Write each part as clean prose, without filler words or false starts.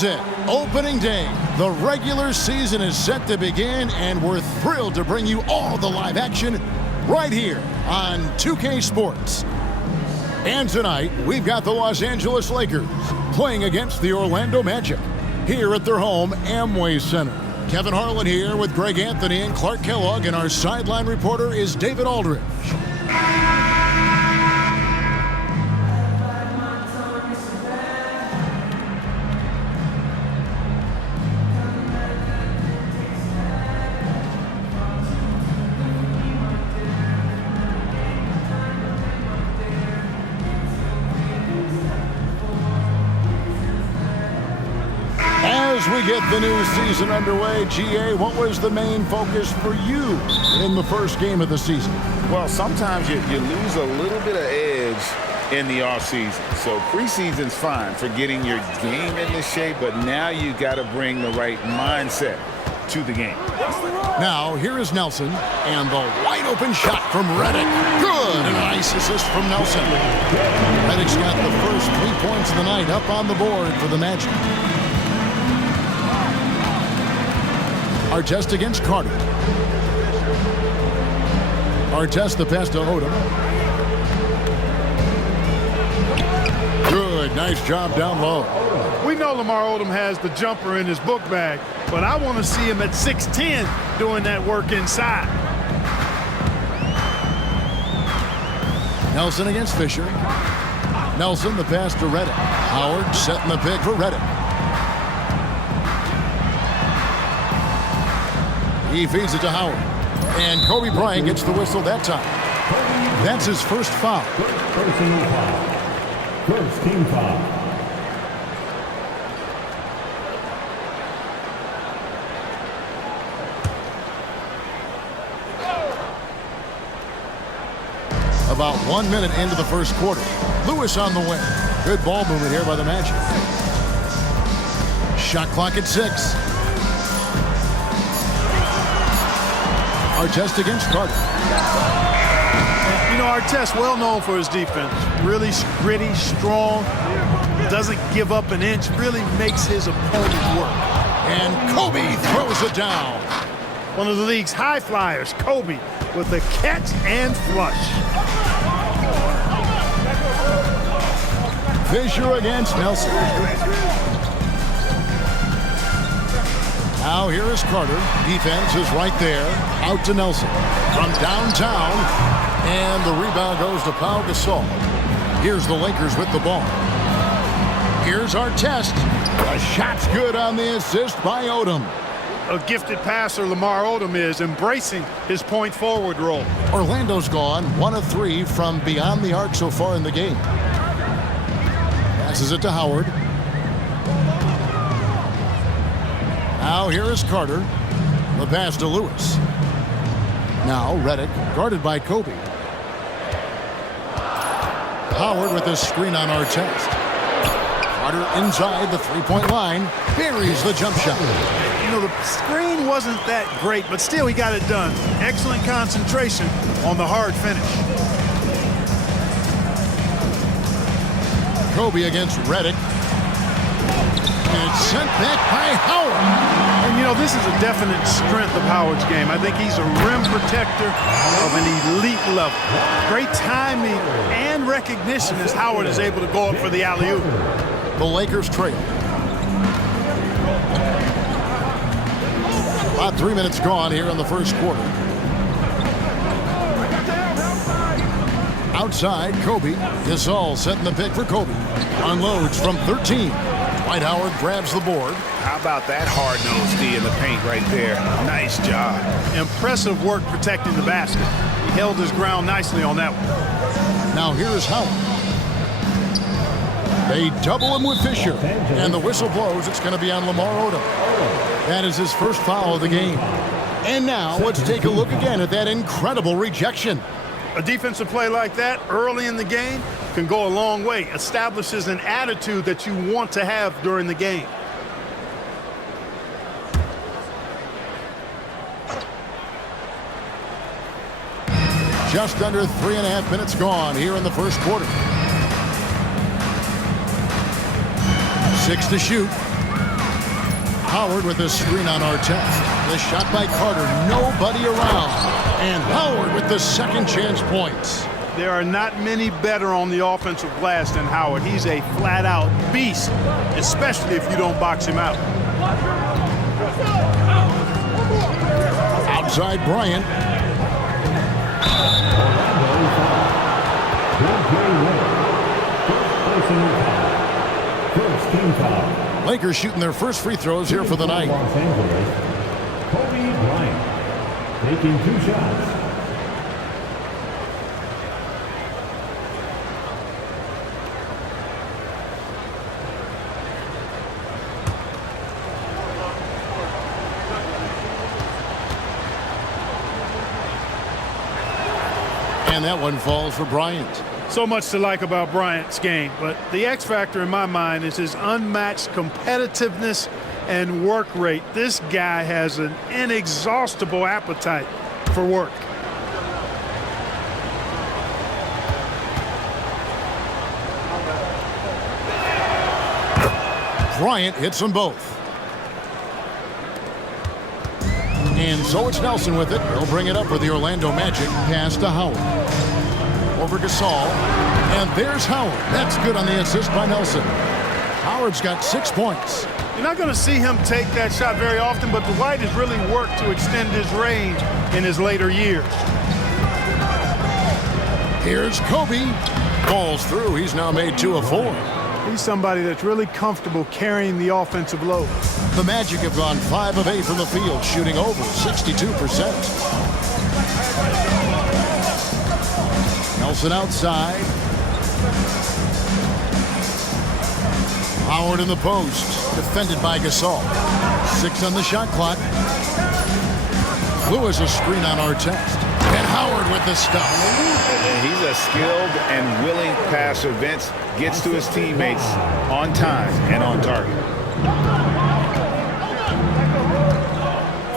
is it. Opening day. The regular season is set to begin, and we're thrilled to bring you all the live action right here on 2K Sports. And tonight, we've got the Los Angeles Lakers playing against the Orlando Magic here at their home Amway Center. Kevin Harlan here with Greg Anthony and Clark Kellogg, and our sideline reporter is David Aldridge. As we get the new season underway, GA, what was the main focus for you in the first game of the season? Well, sometimes you lose a little bit of edge in the offseason. So preseason's fine for getting your game into shape, but now you got to bring the right mindset to the game. Now, here is Nelson, and the wide-open shot from Redick. Good, and a nice assist from Nelson. Redick's got the first 3 points of the night up on the board for the Magic. Artest against Carter. Artest the pass to Odom. Good, nice job down low. We know Lamar Odom has the jumper in his book bag, but I want to see him at 6'10" doing that work inside. Nelson against Fisher. Nelson the pass to Redick. Howard setting the pick for Redick. He feeds it to Howard. And Kobe Bryant gets the whistle that time. That's his first foul. Personal foul. First team foul. About 1 minute into the first quarter. Lewis on the wing. Good ball movement here by the Magic. Shot clock at 6. Artest against Carter. You know, Artest, well known for his defense. Really gritty, strong, doesn't give up an inch, really makes his opponent work. And Kobe throws it down. One of the league's high flyers, Kobe, with a catch and flush. Fisher against Nelson. Now here is Carter. Defense is right there. Out to Nelson. From downtown. And the rebound goes to Pau Gasol. Here's the Lakers with the ball. Here's Artest. The shot's good on the assist by Odom. A gifted passer Lamar Odom is, embracing his point forward role. Orlando's gone 1 of 3 from beyond the arc so far in the game. Passes it to Howard. Now here is Carter. The pass to Lewis. Now Redick, guarded by Kobe. Howard with a screen on Artest. Carter inside the three-point line. Buries the jump shot. You know, the screen wasn't that great, but still he got it done. Excellent concentration on the hard finish. Kobe against Redick. It's sent back by Howard. And, you know, this is a definite strength of Howard's game. I think he's a rim protector of an elite level. Great timing and recognition as Howard is able to go up for the alley-oop. The Lakers trail. About 3 minutes gone here in the first quarter. Outside, Kobe. Gasol setting the pick for Kobe. Unloads from 13. Dwight Howard grabs the board. How about that hard-nosed D in the paint right there? Nice job. Impressive work protecting the basket. He held his ground nicely on that one. Now here's Howard. They double him with Fisher. And the whistle blows. It's going to be on Lamar Odom. That is his first foul of the game. And now let's take a look again at that incredible rejection. A defensive play like that early in the game can go a long way. Establishes an attitude that you want to have during the game. Just under 3.5 minutes gone here in the first quarter. 6 to shoot. Howard with a screen on Artest. The shot by Carter, nobody around. And Howard with the second chance points. There are not many better on the offensive glass than Howard. He's a flat-out beast, especially if you don't box him out. Outside Bryant. First team foul. Lakers shooting their first free throws here for the night. Los Angeles, Kobe Bryant, making 2 shots. And that one falls for Bryant. So much to like about Bryant's game, but the X factor in my mind is his unmatched competitiveness and work rate. This guy has an inexhaustible appetite for work. Bryant hits them both. And so it's Nelson with it. He'll bring it up for the Orlando Magic. Pass to Howard. Over Gasol. And there's Howard. That's good on the assist by Nelson. Howard's got 6 points. You're not going to see him take that shot very often, but Dwight has really worked to extend his range in his later years. Here's Kobe. Falls through. He's now made 2 of 4. He's somebody that's really comfortable carrying the offensive load. The Magic have gone 5 of 8 from the field, shooting over 62%. Nelson outside. Howard in the post, defended by Gasol. 6 on the shot clock. Lewis a screen on Artest. And Howard with the stop. He's a skilled and willing passer. Vince gets to his teammates on time and on target.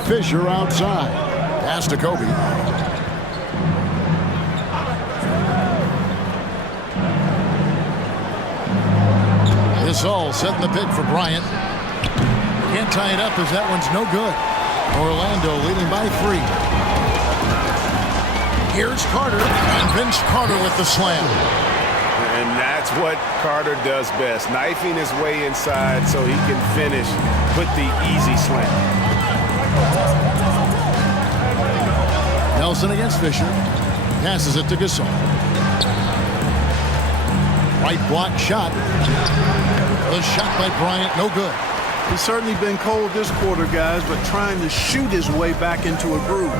Fisher outside. Pass to Kobe. This all setting the pick for Bryant. Can't tie it up as that one's no good. Orlando leading by 3. Here's Carter, and Vince Carter with the slam. And that's what Carter does best, knifing his way inside so he can finish with the easy slam. Nelson against Fisher. Passes it to Gasol. Right block shot. The shot by Bryant, no good. He's certainly been cold this quarter, guys, but trying to shoot his way back into a groove.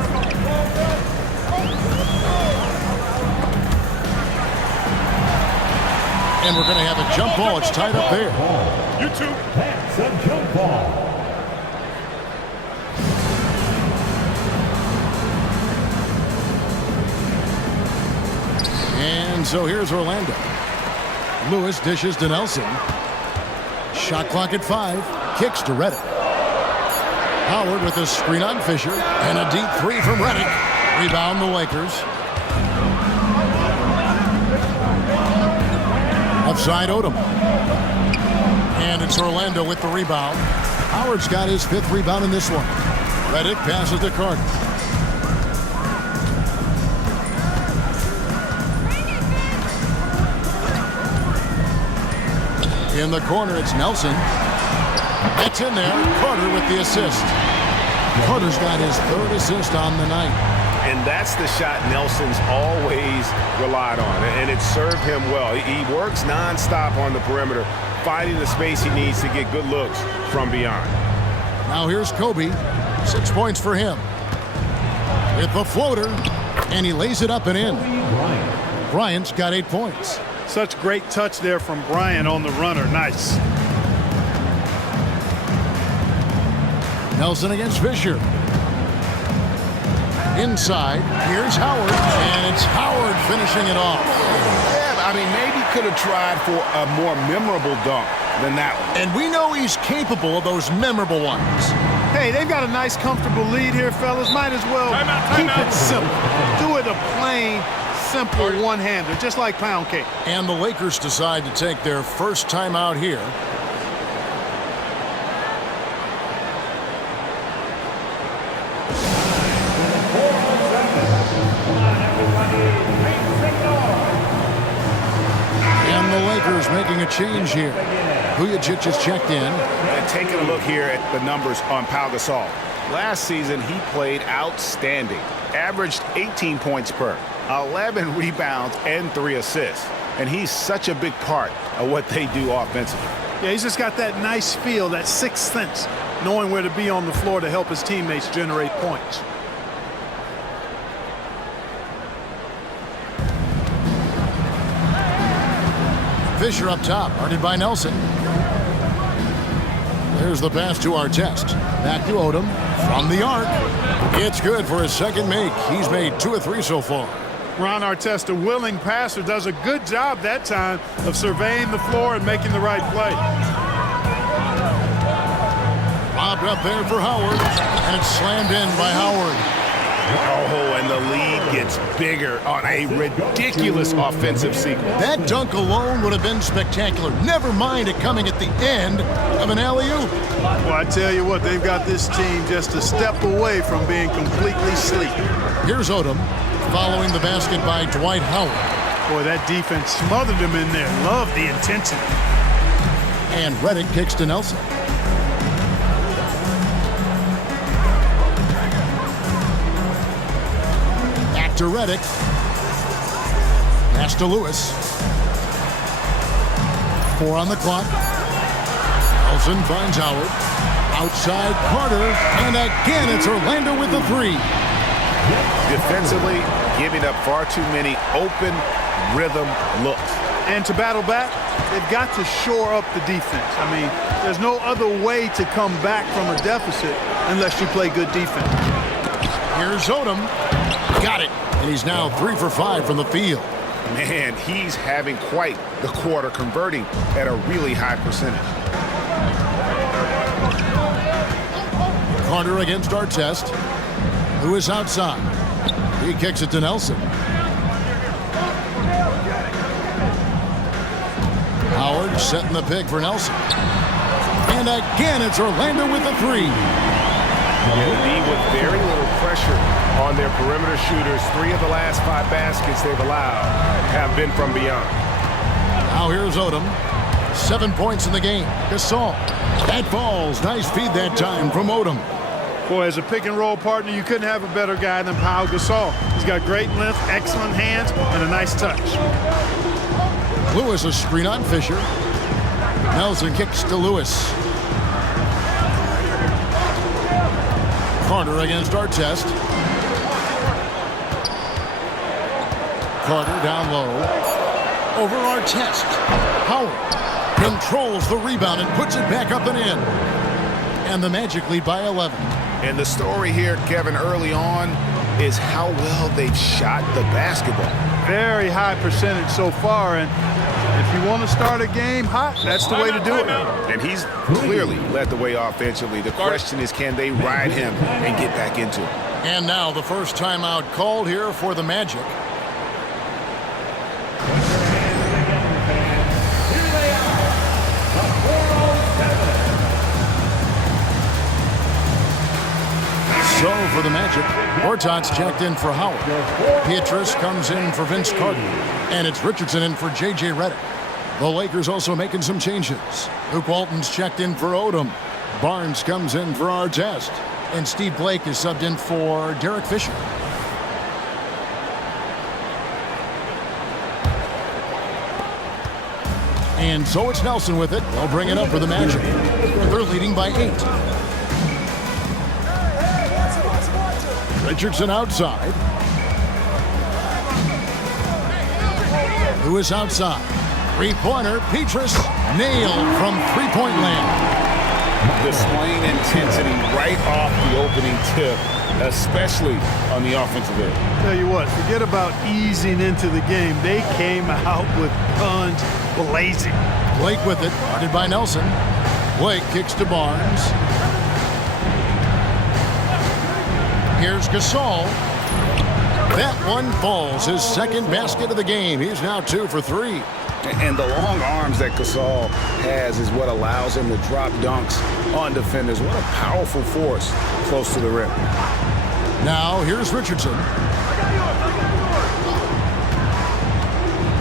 And we're going to have a jump ball. It's tied up there. You too. That's a jump ball. And so here's Orlando. Lewis dishes to Nelson. Shot clock at 5. Kicks to Redick. Howard with a screen on Fisher. And a deep 3 from Redick. Rebound the Lakers. Offside Odom. And it's Orlando with the rebound. Howard's got his 5th rebound in this one. Redick passes to Carter. In the corner, it's Nelson. It's in there. Carter with the assist. Carter's got his 3rd assist on the night. And that's the shot Nelson's always relied on, and it served him well. He works nonstop on the perimeter, finding the space he needs to get good looks from beyond. Now here's Kobe. 6 points for him. With the floater, and he lays it up and in. Bryant's got 8 points. Such great touch there from Bryant on the runner. Nice. Nelson against Fisher. Inside, here's Howard, and it's Howard finishing it off. Yeah, I mean, maybe could have tried for a more memorable dunk than that one. And we know he's capable of those memorable ones. Hey, they've got a nice, comfortable lead here, fellas. Might as well keep it simple. Do it a plain, simple one-hander, just like pound cake. And the Lakers decide to take their first time out here. And the Lakers making a change here. Vujacic is checked in. And taking a look here at the numbers on Pau Gasol. Last season, he played outstanding. Averaged 18 points per, 11 rebounds, and 3 assists. And he's such a big part of what they do offensively. Yeah, he's just got that nice feel, that sixth sense, knowing where to be on the floor to help his teammates generate points. Fisher up top, guarded by Nelson. There's the pass to Artest. Back to Odom from the arc. It's good for his second make. He's made 2 of 3 so far. Ron Artest, a willing passer, does a good job that time of surveying the floor and making the right play. Lobbed up there for Howard, and it's slammed in by Howard. Oh, and the lead gets bigger on a ridiculous offensive sequence. That dunk alone would have been spectacular. Never mind it coming at the end of an alley-oop. Well, I tell you what, they've got this team just a step away from being completely sleep. Here's Odom, following the basket by Dwight Howard. Boy, that defense smothered him in there. Love the intensity. And Redick kicks to Nelson. Back to Redick. Pass to Lewis. 4 on the clock. Nelson finds Howard. Outside Carter. And again, it's Orlando with the 3. Defensively, giving up far too many open rhythm looks. And to battle back, they've got to shore up the defense. I mean, there's no other way to come back from a deficit unless you play good defense. Here's Odom. Got it. And he's now 3 for 5 from the field. Man, he's having quite the quarter, converting at a really high percentage. Carter against Artest, who is outside. He kicks it to Nelson. Howard setting the pick for Nelson. And again, it's Orlando with the 3. Indeed, with very little pressure on their perimeter shooters, 3 of the last 5 baskets they've allowed have been from beyond. Now here's Odom. 7 points in the game. Gasol. That falls. Nice feed that time from Odom. Boy, as a pick-and-roll partner, you couldn't have a better guy than Pau Gasol. He's got great length, excellent hands, and a nice touch. Lewis a screen on Fisher. Nelson kicks to Lewis. Carter against Artest. Carter down low. Over Artest. Howard controls the rebound and puts it back up and in. And the Magic lead by 11. And the story here, Kevin, early on is how well they've shot the basketball. Very high percentage so far, and if you want to start a game hot, that's the way to do it. And he's clearly led the way offensively. The question is, can they ride him and get back into it? And now the first timeout called here for the Magic. So for the Magic, Horton's checked in for Howard. Pietrus comes in for Vince Carter. And it's Richardson in for J.J. Redick. The Lakers also making some changes. Luke Walton's checked in for Odom. Barnes comes in for Artest. And Steve Blake is subbed in for Derek Fisher. And so it's Nelson with it. They'll bring it up for the Magic. They're leading by 8. Richardson outside. Who is outside? Three-pointer. Pietrus nailed from three-point land. Displaying intensity right off the opening tip, especially on the offensive end. Tell you what, forget about easing into the game. They came out with guns blazing. Blake with it, guarded by Nelson. Blake kicks to Barnes. Here's Gasol. That one falls. His second basket of the game. He's now 2 for 3. And the long arms that Gasol has is what allows him to drop dunks on defenders. What a powerful force close to the rim. Now here's Richardson.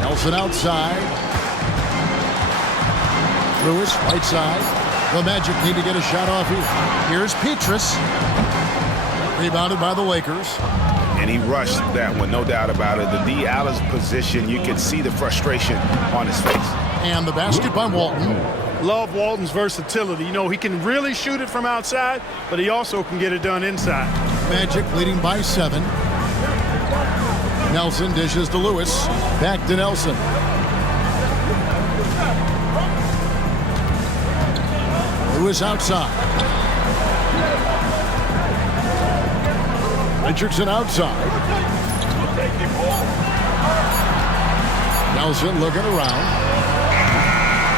Nelson outside. Lewis, right side. The Magic need to get a shot off here. Here's Petrus. Rebounded by the Lakers. And he rushed that one, no doubt about it. The D out of position, you can see the frustration on his face. And the basket by Walton. Love Walton's versatility. You know, he can really shoot it from outside, but he also can get it done inside. Magic leading by 7. Nelson dishes to Lewis. Back to Nelson. Lewis outside. Richardson outside. Nelson looking around.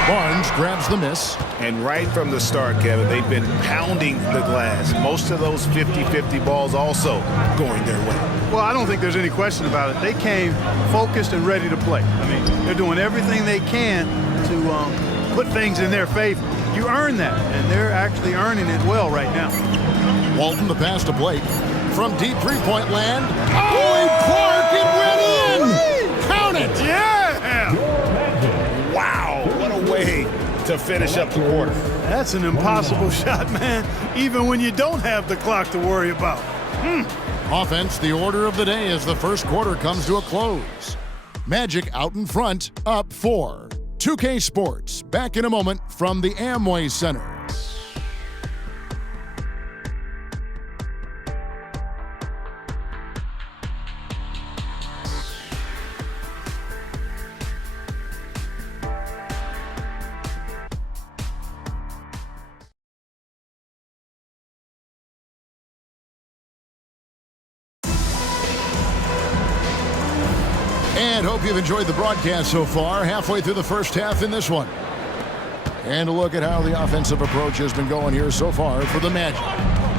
Barnes grabs the miss. And right from the start, Kevin, they've been pounding the glass. Most of those 50-50 balls also going their way. Well, I don't think there's any question about it. They came focused and ready to play. I mean, they're doing everything they can to put things in their favor. You earn that, and they're actually earning it well right now. Walton the pass to Blake. From deep three-point land. Oh, Clark, it went in! Count it! Yeah! Wow, what a way to finish up the quarter. That's an impossible shot, man, even when you don't have the clock to worry about. Offense, the order of the day as the first quarter comes to a close. Magic out in front, up 4. 2K Sports, back in a moment from the Amway Center. And hope you've enjoyed the broadcast so far. Halfway through the first half in this one. And a look at how the offensive approach has been going here so far for the Magic.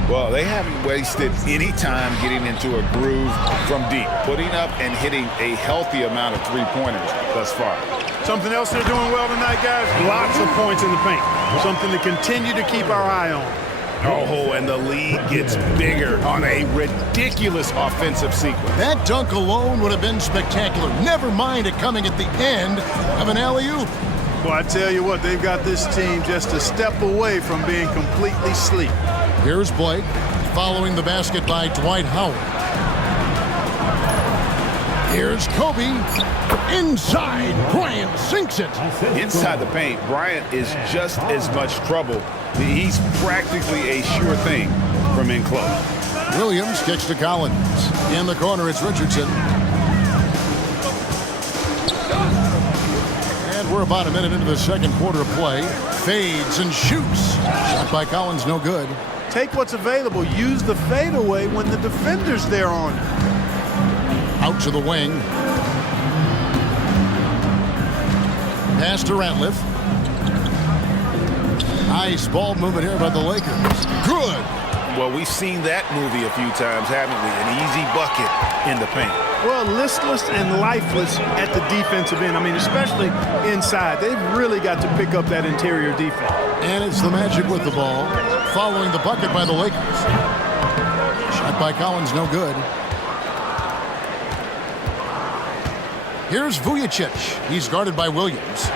Well, they haven't wasted any time getting into a groove from deep, putting up and hitting a healthy amount of three-pointers thus far. Something else they're doing well tonight, guys, lots of points in the paint. Something to continue to keep our eye on. Oh, and the lead gets bigger on a ridiculous offensive sequence. That dunk alone would have been spectacular. Never mind it coming at the end of an alley-oop. Well, I tell you what, they've got this team just a step away from being completely asleep. Here's Blake, following the basket by Dwight Howard. Here's Kobe. Inside, Bryant sinks it. Inside the paint, Bryant is just as much trouble. He's practically a sure thing from in close. Williams kicks to Collins. In the corner, it's Richardson. And we're about a minute into the second quarter of play. Fades and shoots. Shot by Collins, no good. Take what's available. Use the fadeaway when the defender's there on it. Out to the wing. Pass to Ratliff. Nice ball movement here by the Lakers. Good. Well, we've seen that movie a few times, haven't we? An easy bucket in the paint. Well, listless and lifeless at the defensive end. I mean, especially inside. They've really got to pick up that interior defense. And it's the Magic with the ball, following the bucket by the Lakers. Shot by Collins, no good. Here's Vujicic. He's guarded by Williams.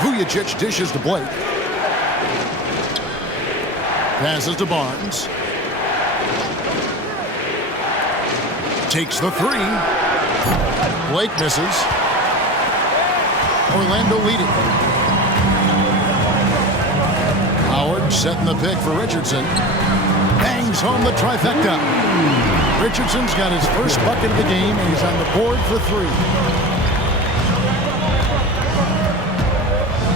Vujicic dishes to Blake. Passes to Barnes. Takes the three. Blake misses. Orlando leading. Howard setting the pick for Richardson. Bangs home the trifecta. Richardson's got his first bucket of the game, and he's on the board for 3.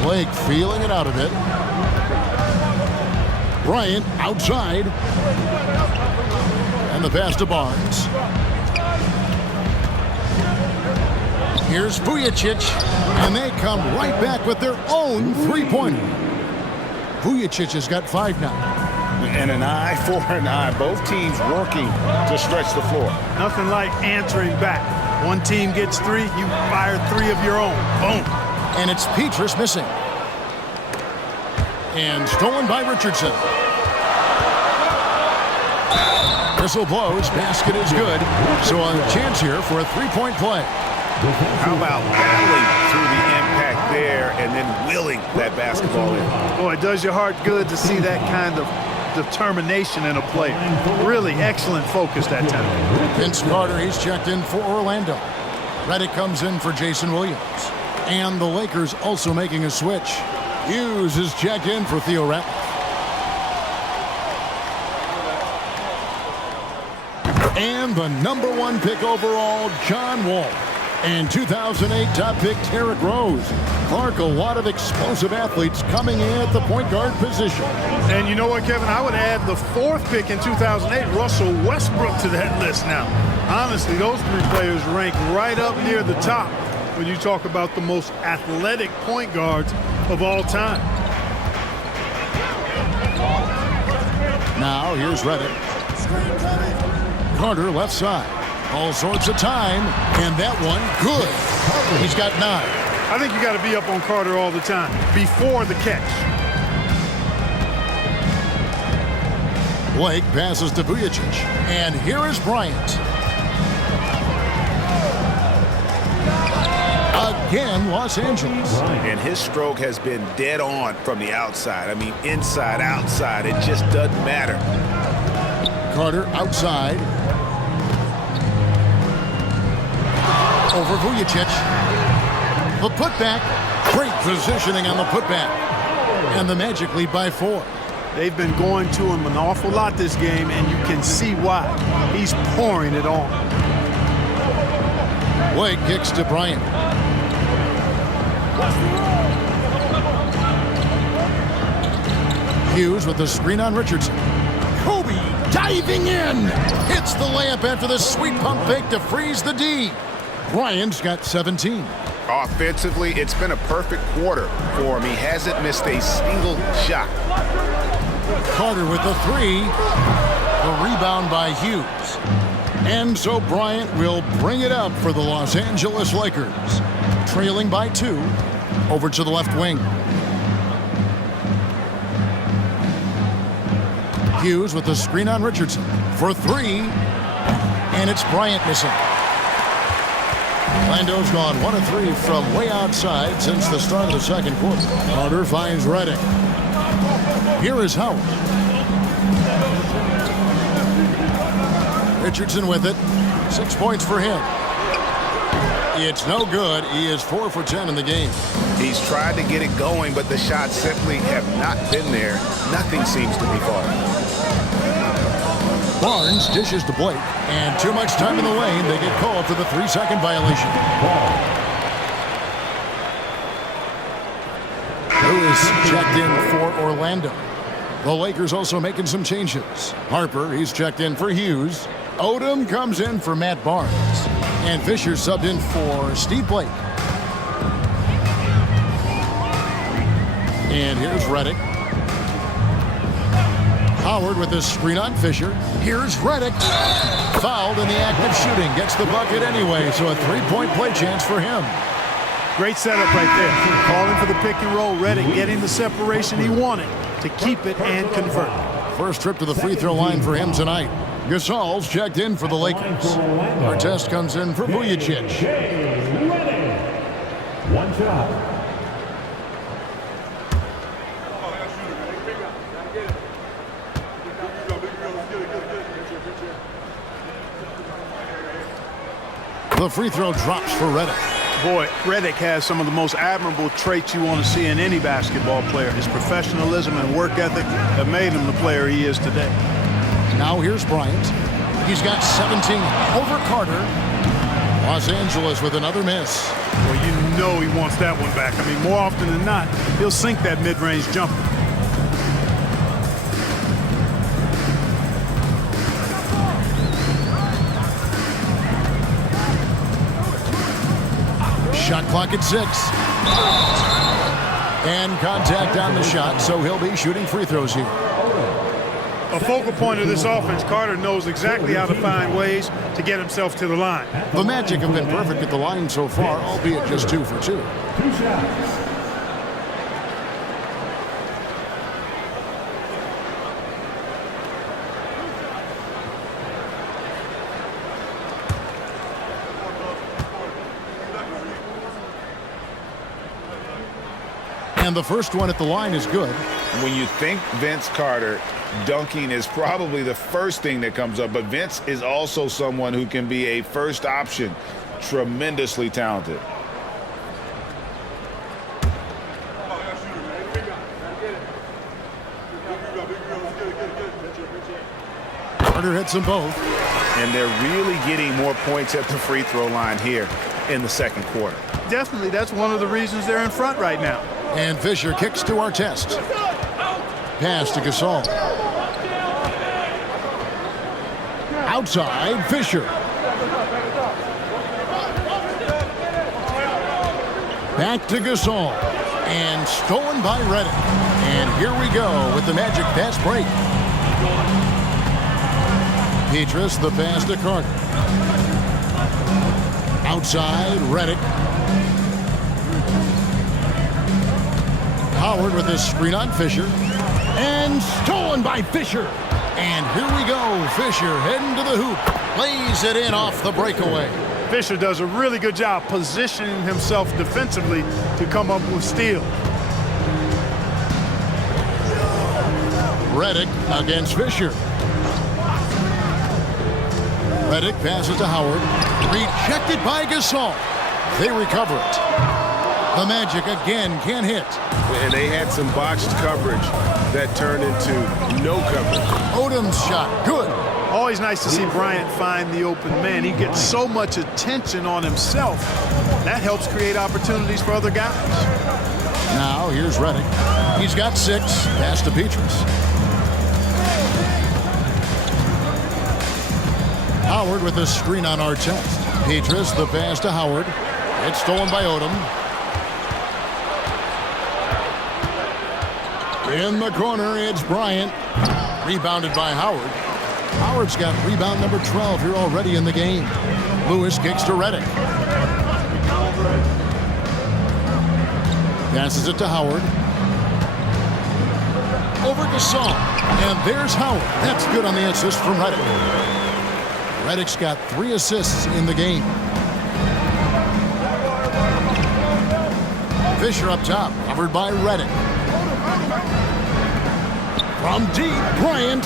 Blake feeling it out a bit. Bryant outside. And the pass to Barnes. Here's Vujicic, and they come right back with their own three-pointer. Vujicic has got 5 now. And an eye for an eye. Both teams working to stretch the floor. Nothing like answering back. One team gets 3, you fire 3 of your own. Boom. And it's Petrus missing. And stolen by Richardson. Whistle blows, basket is good. So a chance here for a three-point play. How about battling through the impact there and then willing that basketball in? Boy, it does your heart good to see that kind of determination in a player. Really excellent focus that time. Vince Carter, he's checked in for Orlando. Redick comes in for Jason Williams. And the Lakers also making a switch. Hughes is checked in for Theo Ratliff. And the #1 pick overall, John Wall. And 2008 top pick, Derrick Rose. Clark, a lot of explosive athletes coming in at the point guard position. And you know what, Kevin? I would add the 4th pick in 2008, Russell Westbrook, to that list now. Honestly, those 3 players rank right up near the top when you talk about the most athletic point guards of all time. Now, here's Redick. Carter, left side. All sorts of time, and that one, good. He's got 9. I think you got to be up on Carter all the time, before the catch. Blake passes to Vujacic, and here is Bryant. Again, Los Angeles. And his stroke has been dead on from the outside. I mean, inside, outside, it just doesn't matter. Carter outside. Over Vujacic. The putback. Great positioning on the putback. And the Magic lead by 4. They've been going to him an awful lot this game, and you can see why. He's pouring it on. Blake kicks to Bryant. Hughes with the screen on Richardson. Kobe diving in. Hits the layup after the sweet pump fake to freeze the D. Bryant's got 17. Offensively, it's been a perfect quarter for him. He hasn't missed a single shot. Carter with the 3. The rebound by Hughes. And so Bryant will bring it up for the Los Angeles Lakers. Trailing by 2. Over to the left wing. Hughes with the screen on Richardson. For 3. And it's Bryant missing. Orlando's gone 1 of 3 from way outside since the start of the second quarter. Carter finds Redick. Here is Howard. Richardson with it. 6 points for him. It's no good. He is 4 for 10 in the game. He's tried to get it going, but the shots simply have not been there. Nothing seems to be falling. Barnes dishes to Blake, and too much time in the lane. They get called for the 3-second violation. Lewis checked in for Orlando. The Lakers also making some changes. Harper, he's checked in for Hughes. Odom comes in for Matt Barnes. And Fisher subbed in for Steve Blake. And here's Redick. Howard with the screen on Fisher. Here's Redick. Fouled in the act of shooting. Gets the bucket anyway, so a 3-point play chance for him. Great setup right there. Calling for the pick and roll. Redick getting the separation he wanted to keep it and convert. First trip to the free throw line for him tonight. Gasol's checked in for the Lakers. Artest comes in for Vujacic. 1 shot. The free throw drops for Redick. Boy, Redick has some of the most admirable traits you want to see in any basketball player. His professionalism and work ethic have made him the player he is today. Now here's Bryant. He's got 17 over Carter. Los Angeles with another miss. Well, you know he wants that one back. I mean, more often than not, he'll sink that mid-range jumper. Shot clock at 6. And contact on the shot, so he'll be shooting free throws here. A focal point of this offense, Carter knows exactly how to find ways to get himself to the line. The Magic have been perfect at the line so far, albeit just 2 for 2. 2 shots. And the first one at the line is good. When you think Vince Carter, dunking is probably the first thing that comes up. But Vince is also someone who can be a first option. Tremendously talented. Carter hits them both. And they're really getting more points at the free throw line here in the second quarter. Definitely, that's one of the reasons they're in front right now. And Fisher kicks to Artest. Pass to Gasol. Outside, Fisher. Back to Gasol. And stolen by Redick. And here we go with the Magic fast break. Petrus, the pass to Carter. Outside, Redick. Howard with his screen on Fisher. And stolen by Fisher. And here we go. Fisher heading to the hoop. Lays it in off the breakaway. Fisher does a really good job positioning himself defensively to come up with steals. Redick against Fisher. Redick passes to Howard. Rejected by Gasol. They recover it. The Magic again can't hit. And they had some botched coverage that turned into no coverage. Odom's shot, good. Always nice to see Bryant find the open man. He gets so much attention on himself. That helps create opportunities for other guys. Now here's Redick. He's got 6. Pass to Petrus. Howard with a screen on Artest. Petrus, the pass to Howard. It's stolen by Odom. In the corner, it's Bryant. Rebounded by Howard. Howard's got rebound number 12 here already in the game. Lewis kicks to Redick. Passes it to Howard. Over to Gasol. And there's Howard. That's good on the assist from Redick. Redick's got 3 assists in the game. Fisher up top, covered by Redick. From deep, Bryant.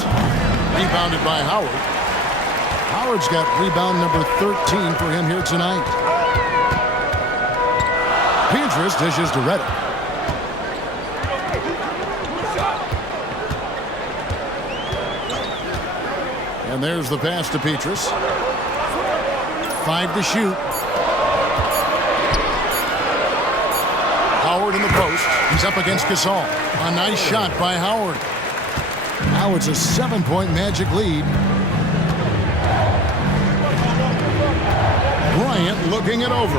Rebounded by Howard. Howard's got rebound number 13 for him here tonight. Petrus dishes to Redick. And there's the pass to Petrus. 5 to shoot. Howard in the post. He's up against Gasol. A nice shot by Howard. Now it's a 7-point Magic lead. Bryant looking it over.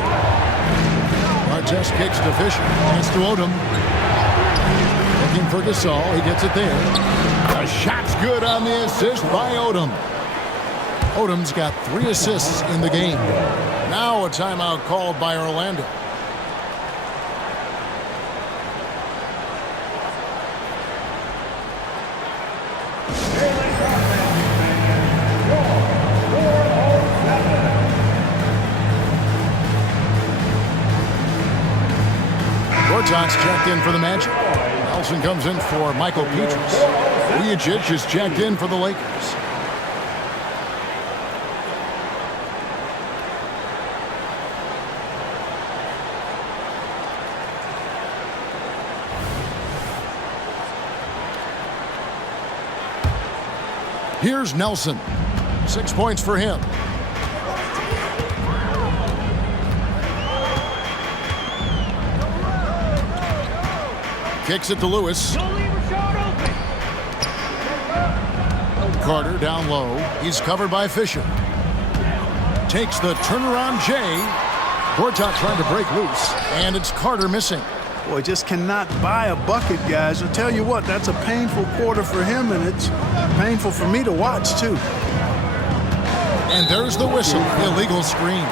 Artest kicks to Fisher. Pass to Odom. Looking for Gasol. He gets it there. The shot's good on the assist by Odom. Odom's got 3 assists in the game. Now a timeout called by Orlando. Gortat's checked in for the Magic. Nelson comes in for Michael Petrus. Vujicic is checked in for the Lakers. Here's Nelson. 6 points for him. Kicks it to Lewis. Carter down low. He's covered by Fisher. Takes the turnaround J. Gortat trying to break loose. And it's Carter missing. Boy, just cannot buy a bucket, guys. I'll tell you what, that's a painful quarter for him, and it's painful for me to watch, too. And there's the whistle. Illegal screen.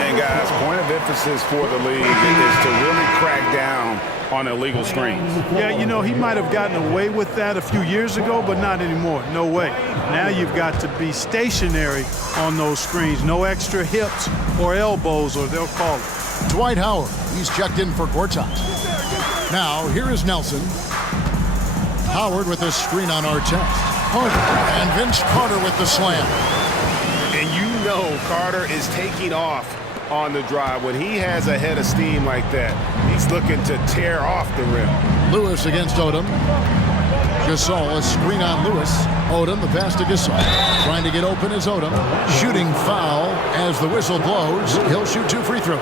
And, guys, point of emphasis for the league is to really crack down on illegal screens. Yeah, you know, he might have gotten away with that a few years ago, but not anymore. No way. Now you've got to be stationary on those screens. No extra hips or elbows, or they'll call it. Dwight Howard. He's checked in for Gortat. Now, here is Nelson. Howard with a screen on Artest. And Vince Carter with the slam. And you know Carter is taking off on the drive. When he has a head of steam like that, he's looking to tear off the rim. Lewis against Odom. Gasol, a screen on Lewis. Odom, the pass to Gasol. Trying to get open is Odom. Shooting foul as the whistle blows. He'll shoot 2 free throws.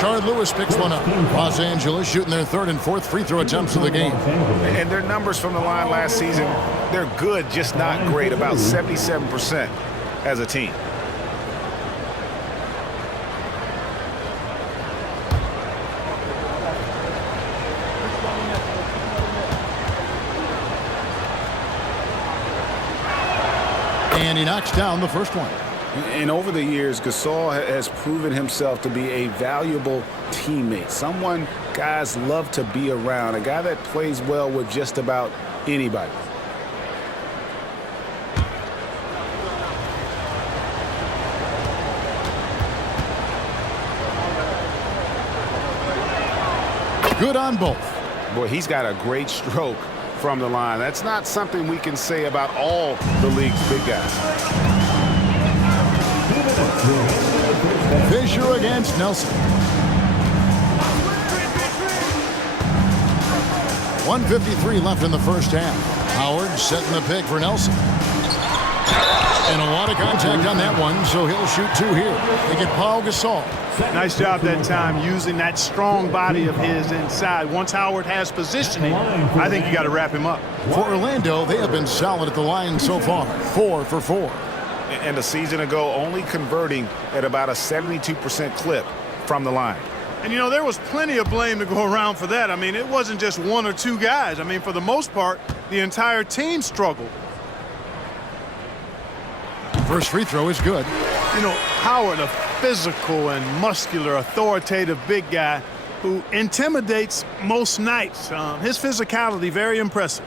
Shard Lewis picks one up. Los Angeles shooting their 3rd and 4th free throw attempts of the game. And their numbers from the line last season, they're good, just not great. About 77% as a team. And he knocks down the first one. And over the years, Gasol has proven himself to be a valuable teammate. Someone guys love to be around. A guy that plays well with just about anybody. Good on both. Boy, he's got a great stroke from the line. That's not something we can say about all the league's big guys. Fisher against Nelson. 1:53 left in the first half. Howard setting the pick for Nelson. And a lot of contact on that one, so he'll shoot 2 here. They get Paul Gasol. Nice job that time using that strong body of his inside. Once Howard has positioning, I think you got to wrap him up. For Orlando, they have been solid at the line so far. 4 for 4. And a season ago, only converting at about a 72% clip from the line. And, you know, there was plenty of blame to go around for that. I mean, it wasn't just 1 or 2 guys. I mean, for the most part, the entire team struggled. First free throw is good. You know, Howard, a physical and muscular, authoritative big guy who intimidates most nights. His physicality, very impressive.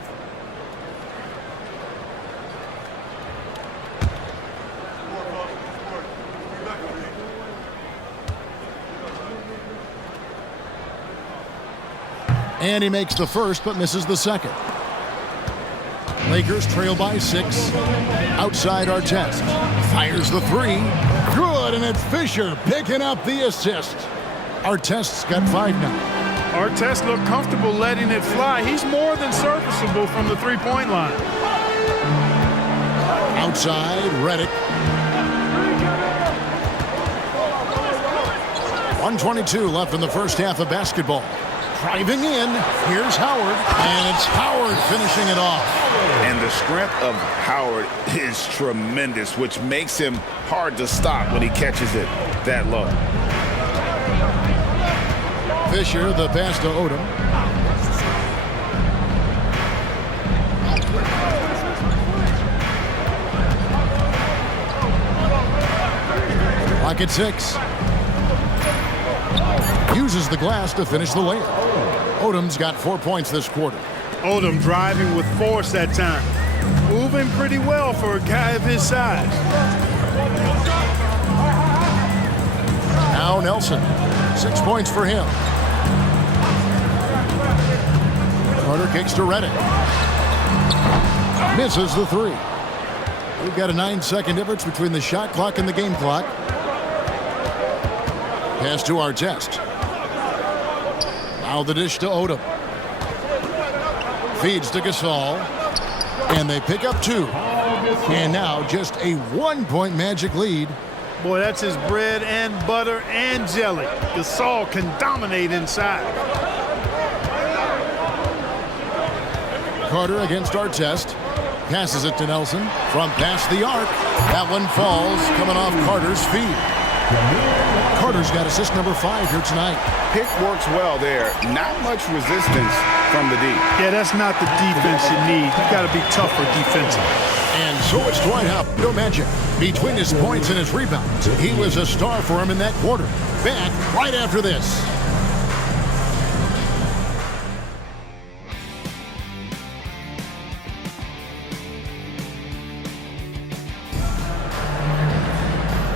And he makes the first, but misses the second. Lakers trail by 6. Outside Artest. Fires the 3. Good, and it's Fisher picking up the assist. Artest's got 5 now. Artest looked comfortable letting it fly. He's more than serviceable from the three-point line. Outside, Redick. 1:22 left in the first half of basketball. Driving in, here's Howard, and it's Howard finishing it off. And the strength of Howard is tremendous, which makes him hard to stop when he catches it that low. Fisher, the pass to Odom. Clock at 6. Uses the glass to finish the layup. Odom's got 4 points this quarter. Odom driving with force that time. Moving pretty well for a guy of his size. Now Nelson. 6 points for him. Carter kicks to Redick. Misses the 3. We've got a 9-second difference between the shot clock and the game clock. Pass to Artest. Now the dish to Odom. Feeds to Gasol. And they pick up 2. And now just a 1-point Magic lead. Boy, that's his bread and butter and jelly. Gasol can dominate inside. Carter against Artest. Passes it to Nelson from past the arc. That one falls, coming off Carter's feet. Carter's got assist number 5 here tonight. Pick works well there. Not much resistance from the D. Yeah, that's not the defense you need. You got to be tougher defensively. And so it's Dwight Howard. No Magic. Between his points and his rebounds, he was a star for him in that quarter. Back right after this.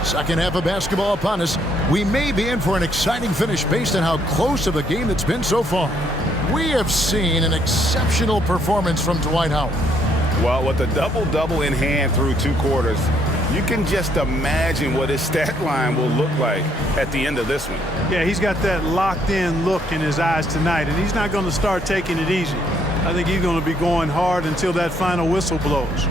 Second half of basketball upon us. We may be in for an exciting finish based on how close of a game it's been so far. We have seen an exceptional performance from Dwight Howard. Well, with a double-double in hand through 2 quarters, you can just imagine what his stat line will look like at the end of this one. Yeah, he's got that locked-in look in his eyes tonight, and he's not going to start taking it easy. I think he's going to be going hard until that final whistle blows.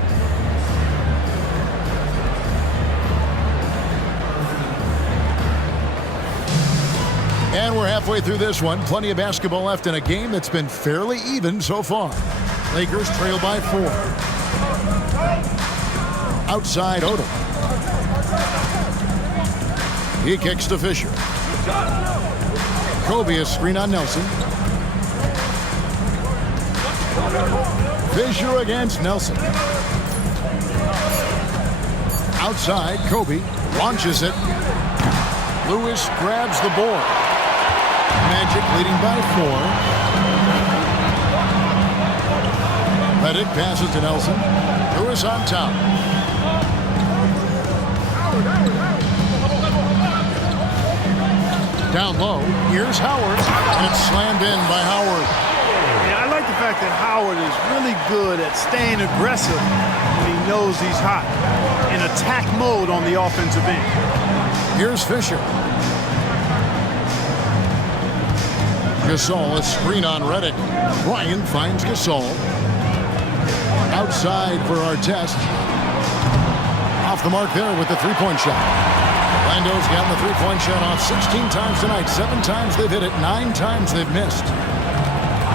And we're halfway through this one. Plenty of basketball left in a game that's been fairly even so far. Lakers trail by 4. Outside Odom. He kicks to Fisher. Kobe a screen on Nelson. Fisher against Nelson. Outside, Kobe launches it. Lewis grabs the board. Magic leading by 4. Redick passes to Nelson. Lewis on top. Down low, here's Howard, and it's slammed in by Howard. Yeah, I like the fact that Howard is really good at staying aggressive when he knows he's hot, in attack mode on the offensive end. Here's Fisher. Gasol, a screen on Redick. Bryant finds Gasol. Outside for Artest. Off the mark there with the three-point shot. Orlando's gotten the three-point shot off 16 times tonight. 7 times they've hit it, 9 times they've missed.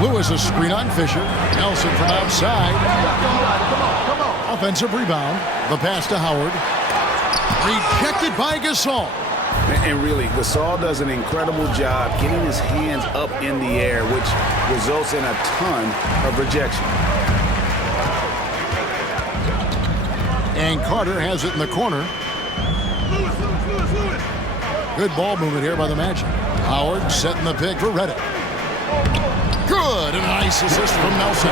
Lewis a screen on Fisher. Nelson from outside. Offensive rebound. The pass to Howard. Rejected by Gasol. And really, Gasol does an incredible job getting his hands up in the air, which results in a ton of rejection. And Carter has it in the corner. Good ball movement here by the Magic. Howard setting the pick for Redick. Good, and a nice assist from Nelson.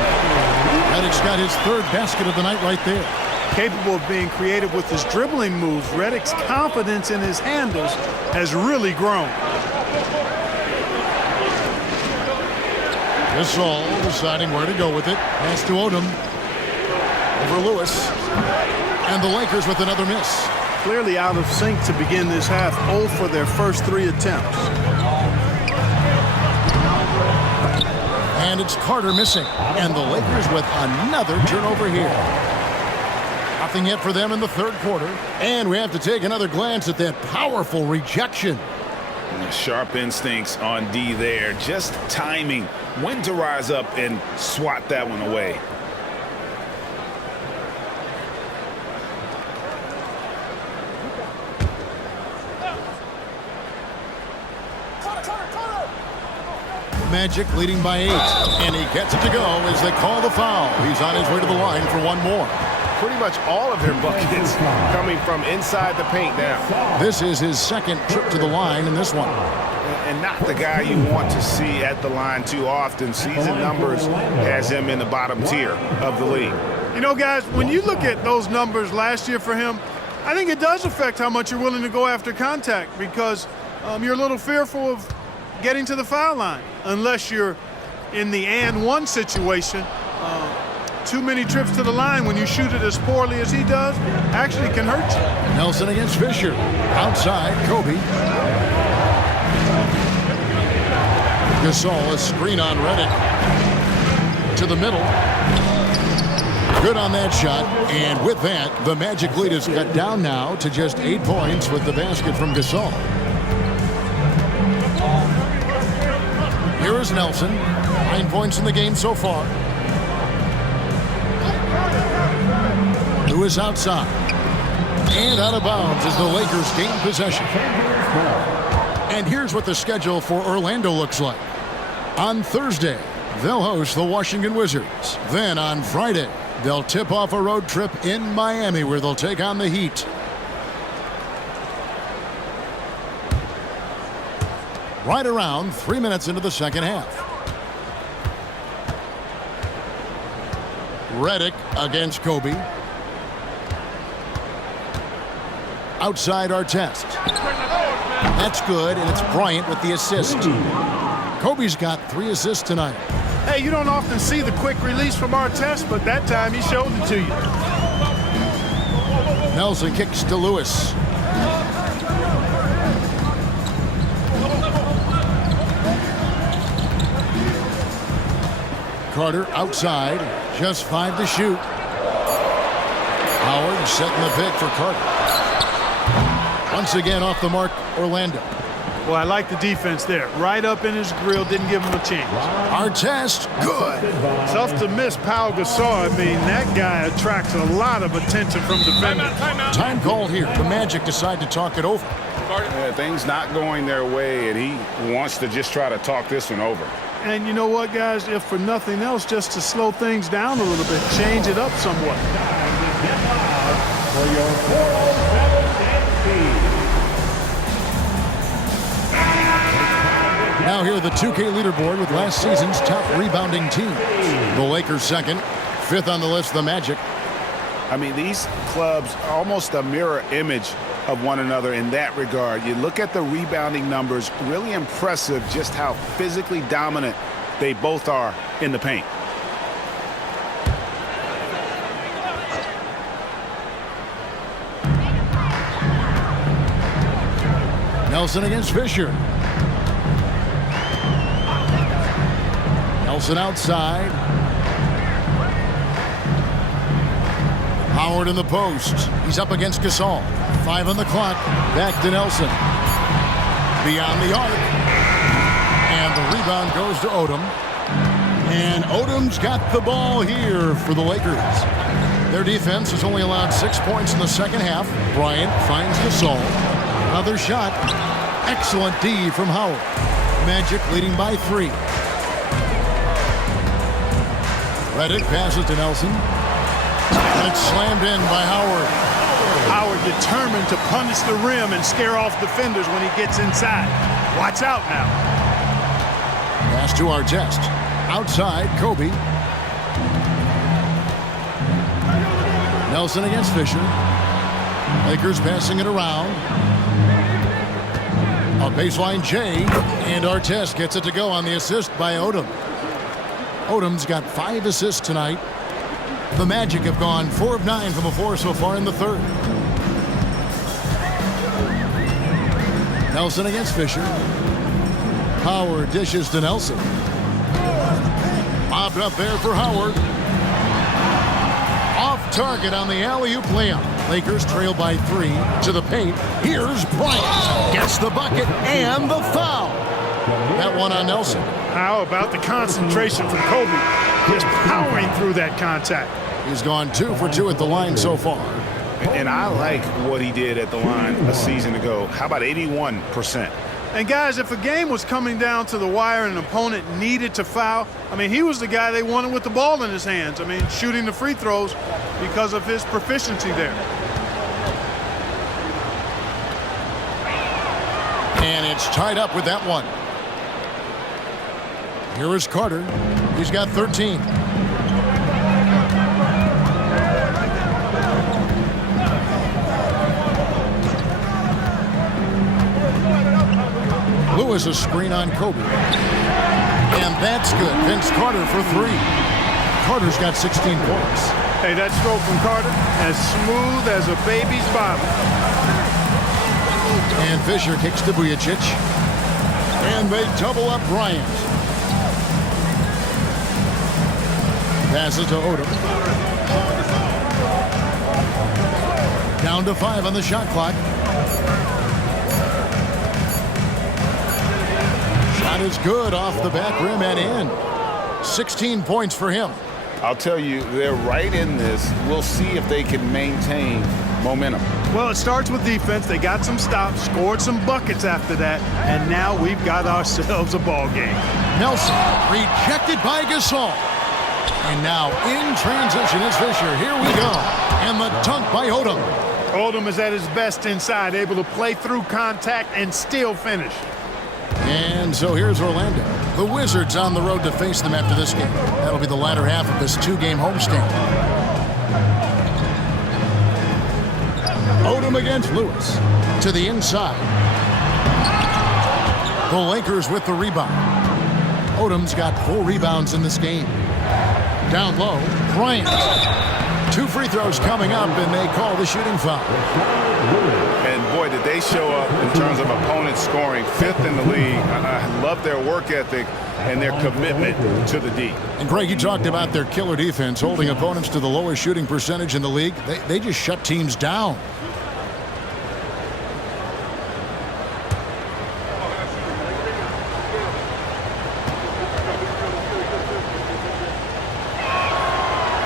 Redick's got his 3rd basket of the night right there. Capable of being creative with his dribbling moves, Redick's confidence in his handles has really grown. Gasol deciding where to go with it. Pass to Odom. Over Lewis. And the Lakers with another miss. Clearly out of sync to begin this half, 0 for their first 3 attempts. And it's Carter missing. And the Lakers with another turnover here. Nothing yet for them in the 3rd quarter. And we have to take another glance at that powerful rejection. Sharp instincts on D there. Just timing when to rise up and swat that one away. Magic leading by 8. And he gets it to go as they call the foul. He's on his way to the line for one more. Pretty much all of their buckets coming from inside the paint now. This is his 2nd trip to the line in this one. And not the guy you want to see at the line too often. Season numbers has him in the bottom tier of the league. You know, guys, when you look at those numbers last year for him, I think it does affect how much you're willing to go after contact because you're a little fearful of getting to the foul line unless you're in the and one situation. Too many trips to the line when you shoot it as poorly as he does actually can hurt you. Nelson against Fisher. Outside, Kobe. Gasol, a screen on Redick. To the middle. Good on that shot. And with that, the Magic lead is cut down now to just 8 points with the basket from Gasol. Here is Nelson. 9 points in the game so far. Lewis outside. And out of bounds as the Lakers gain possession. And here's what the schedule for Orlando looks like. On Thursday, they'll host the Washington Wizards. Then on Friday, they'll tip off a road trip in Miami where they'll take on the Heat. Right around 3 minutes into the second half. Redick against Kobe. Outside Artest. That's good, and it's Bryant with the assist. Kobe's got 3 assists tonight. Hey, you don't often see the quick release from Artest, but that time he showed it to you. Nelson kicks to Lewis. Carter outside, just 5 to shoot. Howard setting the pick for Carter. Once again off the mark, Orlando. Well, I like the defense there. Right up in his grill, didn't give him a chance. Artest, good. Tough to miss Pau Gasol. I mean, that guy attracts a lot of attention from defenders. Time called here. The Magic decide to talk it over. Things not going their way, and he wants to just try to talk this one over. And you know what, guys? If for nothing else, just to slow things down a little bit, change it up somewhat. For your 407 Now here the 2K leaderboard with last season's top rebounding team. The Lakers second, 5th on the list, the Magic. I mean, these clubs are almost a mirror image of one another in that regard. You look at the rebounding numbers, really impressive just how physically dominant they both are in the paint. Nelson against Fisher. Nelson outside. Howard in the post. He's up against Gasol. 5 on the clock. Back to Nelson. Beyond the arc. And the rebound goes to Odom. And Odom's got the ball here for the Lakers. Their defense has only allowed 6 points in the second half. Bryant finds Gasol. Another shot. Excellent D from Howard. Magic leading by 3. Reddick passes to Nelson. And it's slammed in by Howard. Howard determined to punish the rim and scare off defenders when he gets inside. Watch out now. Pass to Artest. Outside, Kobe. Nelson against Fisher. Lakers passing it around. A baseline J. And Artest gets it to go on the assist by Odom. Odom's got 5 assists tonight. The Magic have gone 4 of 9 from the floor so far in the third. Nelson against Fisher. Howard dishes to Nelson. Bobbed up there for Howard. Off target on the alley-oop layup. Lakers trail by 3 to the paint. Here's Bryant. Gets the bucket and the foul. That one on Nelson. How about the concentration from Kobe? Just powering through that contact. He's gone 2 for 2 at the line so far. And I like what he did at the line a season ago. How about 81%? And guys, if a game was coming down to the wire and an opponent needed to foul, I mean, he was the guy they wanted with the ball in his hands. I mean, shooting the free throws because of his proficiency there. And it's tied up with that one. Here is Carter. He's got 13. Lewis a screen on Kobe. And that's good. Vince Carter for 3. Carter's got 16 points. Hey, that stroke from Carter, as smooth as a baby's bottom. And Fisher kicks to Vujacic. And they double up Bryant. Passes to Odom. Down to 5 on the shot clock. Shot is good off the back rim and in. 16 points for him. I'll tell you, they're right in this. We'll see if they can maintain momentum. Well, it starts with defense. They got some stops, scored some buckets after that, and now we've got ourselves a ball game. Nelson rejected by Gasol. And now in transition is Fisher. Here we go. And the dunk by Odom. Odom is at his best inside, able to play through contact and still finish. And so here's Orlando. The Wizards on the road to face them after this game. That'll be the latter half of this 2-game homestand. Odom against Lewis. To the inside. The Lakers with the rebound. Odom's got 4 rebounds in this game. Down low, Bryant. 2 free throws coming up, and they call the shooting foul. And boy, did they show up in terms of opponent scoring. 5th in the league. I love their work ethic and their commitment to the D. And Greg, you talked about their killer defense, holding opponents to the lowest shooting percentage in the league. They just shut teams down.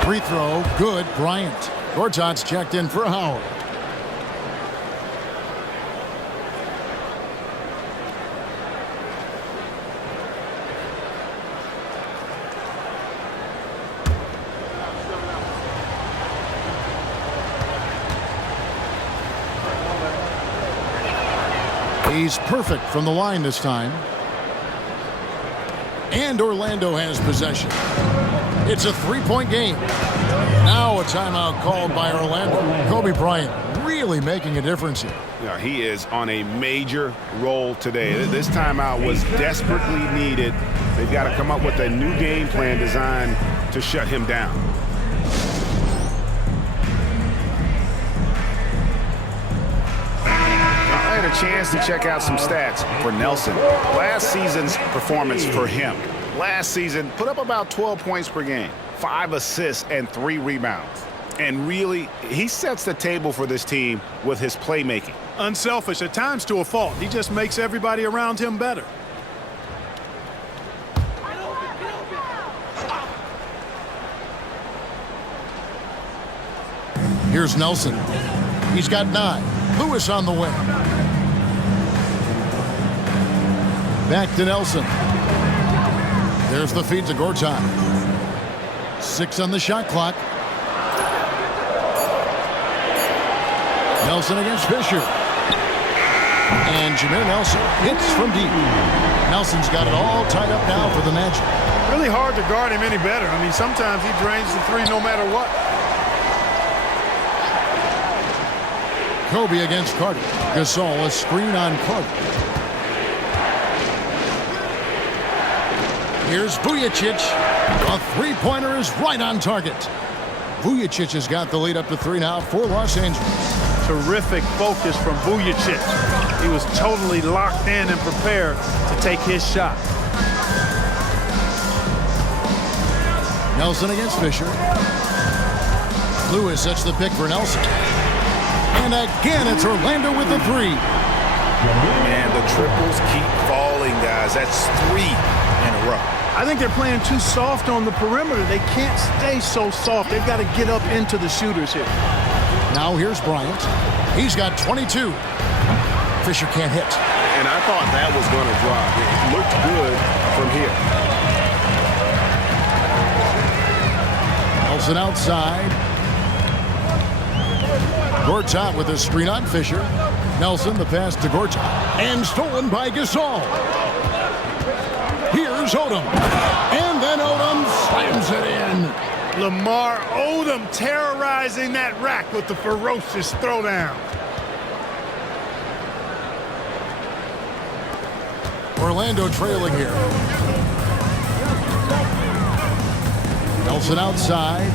Free throw, good, Bryant. Gortat's checked in for Howard. He's perfect from the line this time. And Orlando has possession. It's a 3-point game. Now a timeout called by Orlando. Kobe Bryant really making a difference here. Yeah, he is on a major role today. This timeout was desperately needed. They've got to come up with a new game plan designed to shut him down. I had a chance to check out some stats for Nelson. Last season's performance for him. Last season, put up about 12 points per game, 5 assists, and 3 rebounds. And really, he sets the table for this team with his playmaking. Unselfish, at times to a fault. He just makes everybody around him better. Here's Nelson. He's got 9. Lewis on the wing. Back to Nelson. There's the feed to Gortat. 6 on the shot clock. Nelson against Fisher. And Jameer Nelson hits from deep. Nelson's got it all tied up now for the Magic. Really hard to guard him any better. I mean, sometimes he drains the 3 no matter what. Kobe against Carter. Gasol, a screen on Carter. Here's Vujicic. A 3-pointer is right on target. Vujicic has got the lead up to 3 now for Los Angeles. Terrific focus from Vujicic. He was totally locked in and prepared to take his shot. Nelson against Fisher. Lewis sets the pick for Nelson. And again, it's Orlando with the 3. Man, the triples keep falling, guys. That's 3 in a row. I think they're playing too soft on the perimeter. They can't stay so soft. They've got to get up into the shooters here. Now here's Bryant. He's got 22. Fisher can't hit. And I thought that was going to drop. It looked good from here. Nelson outside. Gortat with a screen on Fisher. Nelson, the pass to Gortat. And stolen by Gasol. Here's Odom. And then Odom slams it in. Lamar Odom terrorizing that rack with the ferocious throwdown. Orlando trailing here. Nelson outside.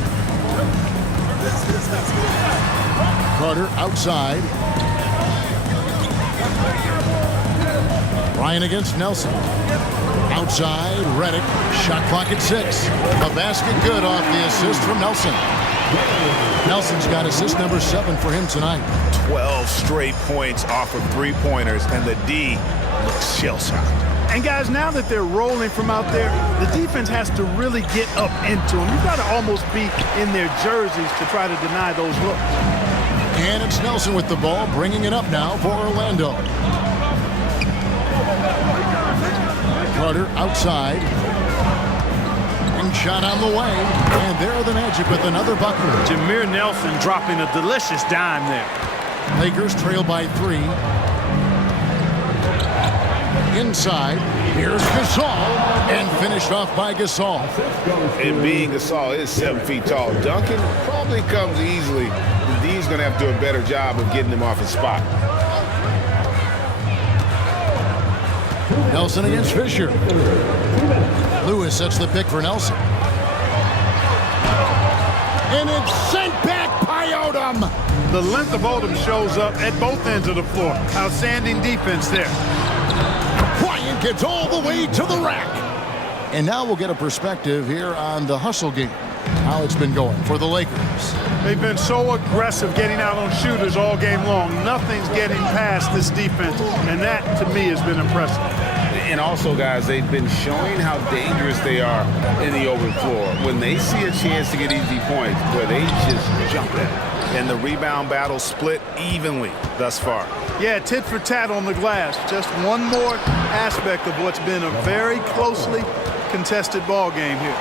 Carter outside. Bryant against Nelson. Outside, Redick. Shot clock at 6. A basket good off the assist from Nelson. Nelson's got assist number 7 for him tonight. 12 straight points off of 3-pointers, and the D looks shell-shocked. And guys, now that they're rolling from out there, the defense has to really get up into them. You've got to almost be in their jerseys to try to deny those looks. And it's Nelson with the ball, bringing it up now for Orlando. Carter outside. And shot on the way. And there are the Magic with another bucket. Jameer Nelson dropping a delicious dime there. Lakers trail by 3. Inside. Here's Gasol. And finished off by Gasol. And being Gasol is 7 feet tall. Duncan probably comes easily. The D's going to have to do a better job of getting him off his spot. Nelson against Fisher. Lewis sets the pick for Nelson. And it's sent back by Odom. The length of Odom shows up at both ends of the floor. Outstanding defense there. Bryant gets all the way to the rack. And now we'll get a perspective here on the hustle game. How it's been going for the Lakers. They've been so aggressive getting out on shooters all game long. Nothing's getting past this defense, and that, to me, has been impressive. And also, guys, they've been showing how dangerous they are in the open floor. When they see a chance to get easy points, where they just jump at it. And the rebound battle split evenly thus far. Yeah, tit for tat on the glass. Just one more aspect of what's been a very closely contested ball game here.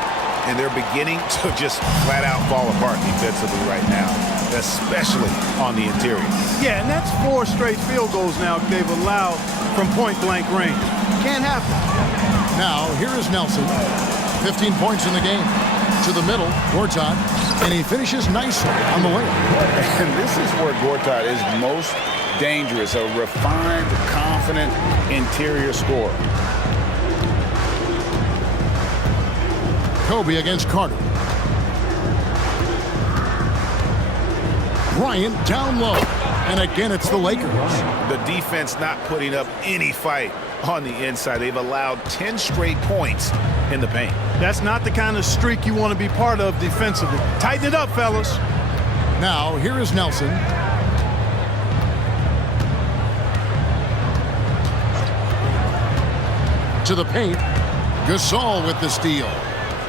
And they're beginning to just flat out fall apart defensively right now, especially on the interior. Yeah, and that's 4 straight field goals now they've allowed from point-blank range. Can't happen. Now, here is Nelson. 15 points in the game. To the middle, Gortat, and he finishes nicely on the way. And this is where Gortat is most dangerous, a refined, confident interior scorer. Kobe against Carter. Bryant down low. And again, it's the Lakers. The defense not putting up any fight on the inside. They've allowed 10 straight points in the paint. That's not the kind of streak you want to be part of defensively. Tighten it up, fellas. Now, here is Nelson. To the paint. Gasol with the steal.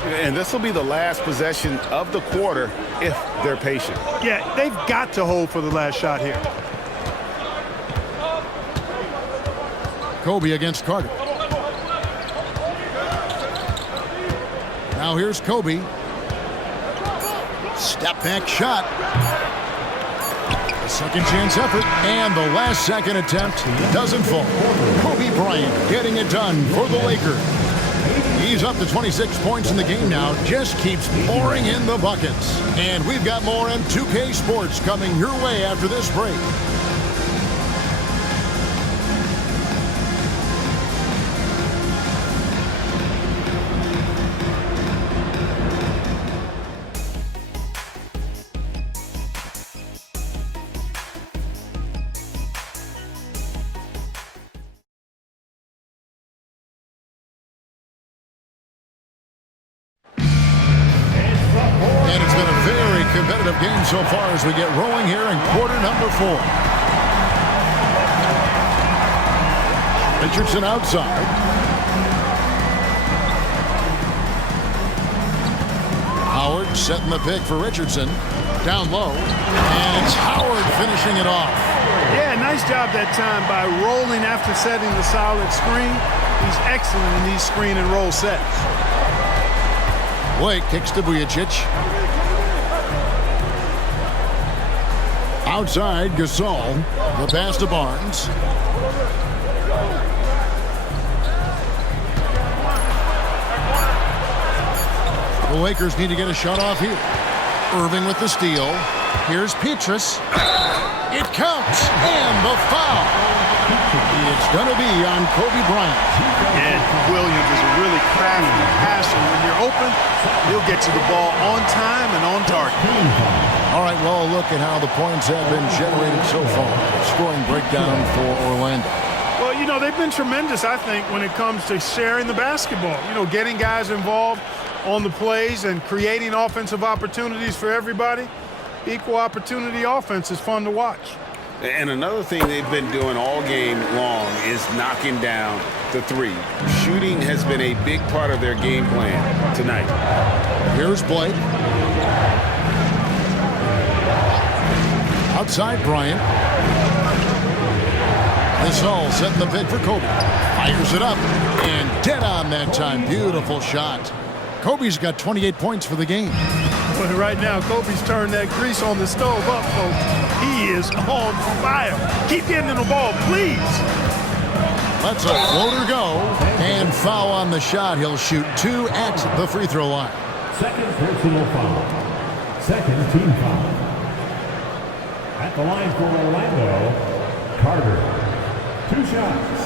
And this will be the last possession of the quarter if they're patient. Yeah, they've got to hold for the last shot here. Kobe against Carter. Now here's Kobe. Step back shot. A second chance effort. And the last second attempt doesn't fall. Kobe Bryant getting it done for the Lakers. He's up to 26 points in the game now. Just keeps pouring in the buckets. And we've got more M2K Sports coming your way after this break. Competitive game so far as we get rolling here in quarter number 4. Richardson outside. Howard setting the pick for Richardson. Down low. And it's Howard finishing it off. Yeah, nice job that time by rolling after setting the solid screen. He's excellent in these screen and roll sets. Blake kicks to Vujicic. Outside, Gasol. The pass to Barnes. The Lakers need to get a shot off here. Irving with the steal. Here's Petrus. It counts. And the foul. It's going to be on Kobe Bryant. And Williams is a really crafty passer. When you're open, he'll get to the ball on time and on target. All right, well, look at how the points have been generated so far. Scoring breakdown for Orlando. Well, you know, they've been tremendous, I think, when it comes to sharing the basketball. You know, getting guys involved on the plays and creating offensive opportunities for everybody. Equal opportunity offense is fun to watch. And another thing they've been doing all game long is knocking down the three. Shooting has been a big part of their game plan tonight. Here's Blake. Outside Bryant. Gasol setting the pick for Kobe. Fires it up. And dead on that time. Beautiful shot. Kobe's got 28 points for the game. But right now, Kobe's turned that grease on the stove up, folks. He is on fire. Keep getting in the ball, please. Lets a floater go. And foul on the shot. He'll shoot 2 at the free throw line. Second personal foul. Second team foul. At the line for Orlando, Carter. 2 shots.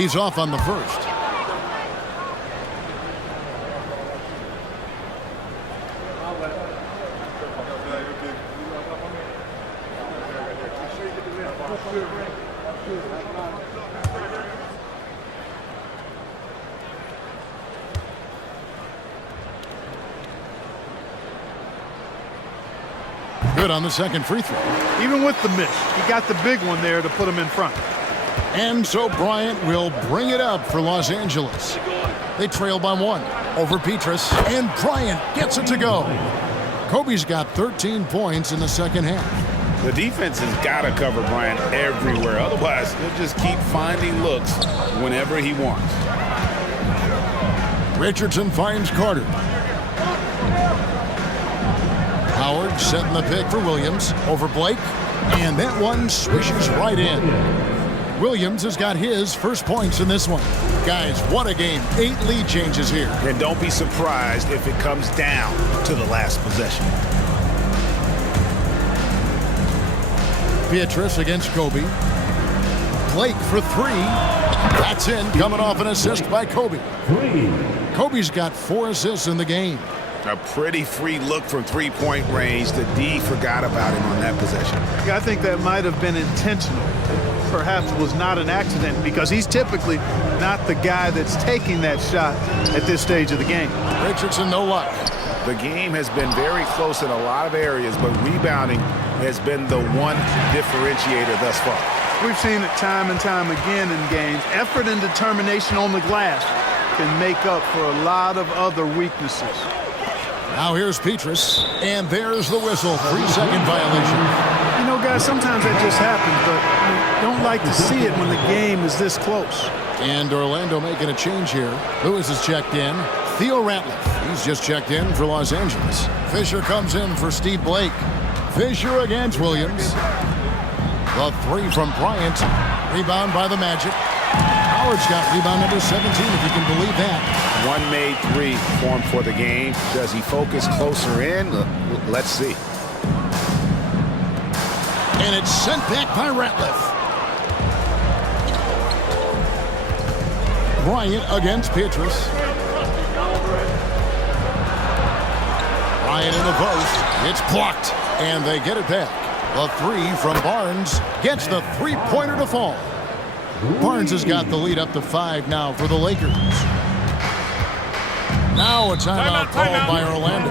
He's off on the first. Good on the second free throw. Even with the miss, he got the big one there to put him in front. And so Bryant will bring it up for Los Angeles. They trail by 1 over Petrus, and Bryant gets it to go. Kobe's got 13 points in the second half. The defense has got to cover Bryant everywhere. Otherwise, he'll just keep finding looks whenever he wants. Richardson finds Carter. Howard setting the pick for Williams over Blake, and that one swishes right in. Williams has got his first points in this one. Guys, what a game. 8 lead changes here. And don't be surprised if it comes down to the last possession. Beatrice against Kobe. Blake for 3. That's in, coming off an assist by Kobe. Kobe's got 4 assists in the game. A pretty free look from three-point range. The D forgot about him on that possession. Yeah, I think that might have been intentional. Perhaps was not an accident because he's typically not the guy that's taking that shot at this stage of the game. Richardson, no luck. The game has been very close in a lot of areas, but rebounding has been the one differentiator thus far. We've seen it time and time again in games. Effort and determination on the glass can make up for a lot of other weaknesses. Now here's Petrus, and there's the whistle. 3-second violation. You know, guys, sometimes that just happens, but you don't like to see it when the game is this close. And Orlando making a change here. Lewis is checked in. Theo Ratliff, he's just checked in for Los Angeles. Fisher comes in for Steve Blake. Fisher against Williams. The 3 from Bryant. Rebound by the Magic. Howard's got rebound number 17, if you can believe that. One made 3 formed for the game. Does he focus closer in? Let's see. And it's sent back by Ratliff. Bryant against Petrus. Bryant in the post. It's blocked, and they get it back. The 3 from Barnes gets the three-pointer to fall. Barnes has got the lead up to 5 now for the Lakers. Now a timeout called by Orlando.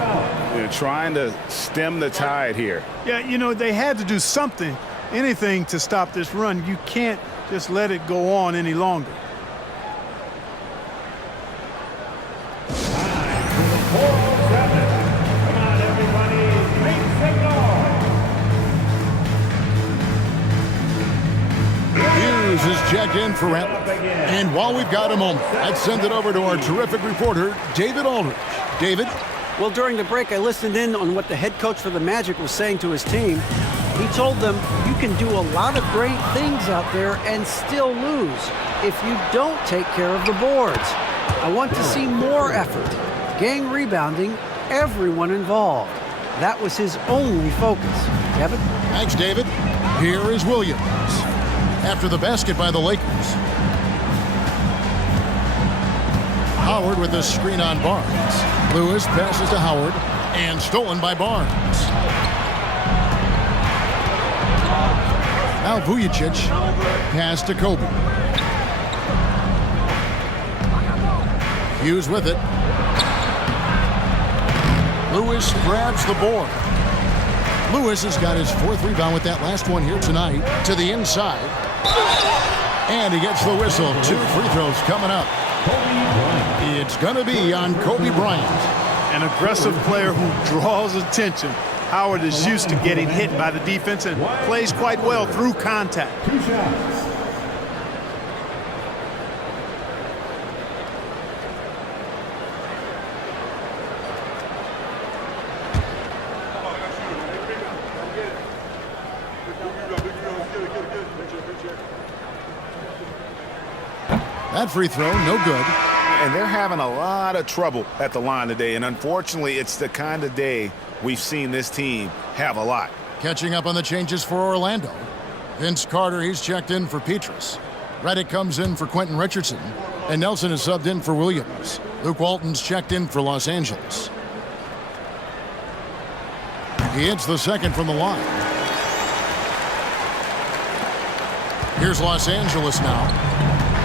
They're trying to stem the tide here. Yeah, you know, they had to do something, anything to stop this run. You can't just let it go on any longer. Hughes is checked in for Ratliff. And while we've got a moment, let's send it over to our terrific reporter, David Aldridge. David? Well, during the break, I listened in on what the head coach for the Magic was saying to his team. He told them, you can do a lot of great things out there and still lose if you don't take care of the boards. I want to see more effort, gang rebounding, everyone involved. That was his only focus. Kevin? Thanks, David. Here is Williams. After the basket by the Lakers. Howard with the screen on Barnes. Lewis passes to Howard and stolen by Barnes. Now Vujacic pass to Kobe. Hughes with it. Lewis grabs the board. Lewis has got his fourth rebound with that last one here tonight to the inside. And he gets the whistle. 2 free throws coming up. It's going to be on Kobe Bryant. An aggressive player who draws attention. Howard is used to getting hit by the defense and plays quite well through contact. 2 shots. That free throw, no good. And they're having a lot of trouble at the line today. And unfortunately, it's the kind of day we've seen this team have a lot. Catching up on the changes for Orlando. Vince Carter, he's checked in for Petrus. Reddick comes in for Quentin Richardson, and Nelson is subbed in for Williams. Luke Walton's checked in for Los Angeles. He hits the second from the line. Here's Los Angeles now.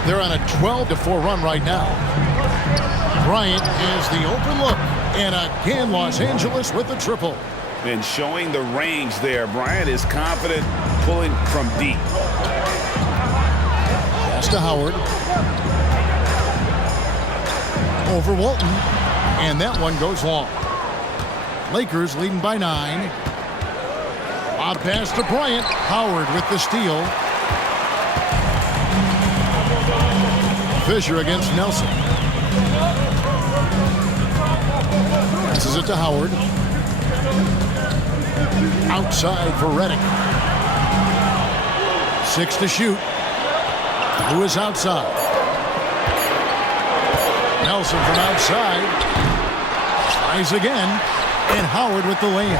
They're on a 12-4 run right now. Bryant has the open look, and again Los Angeles with the triple. And showing the range there, Bryant is confident pulling from deep. Pass to Howard. Over Walton, and that one goes long. Lakers leading by 9. Lob pass to Bryant. Howard with the steal. Fisher against Nelson. Passes it to Howard. Outside for Reddick. 6 to shoot. Lewis outside. Nelson from outside. Tries again. And Howard with the layup.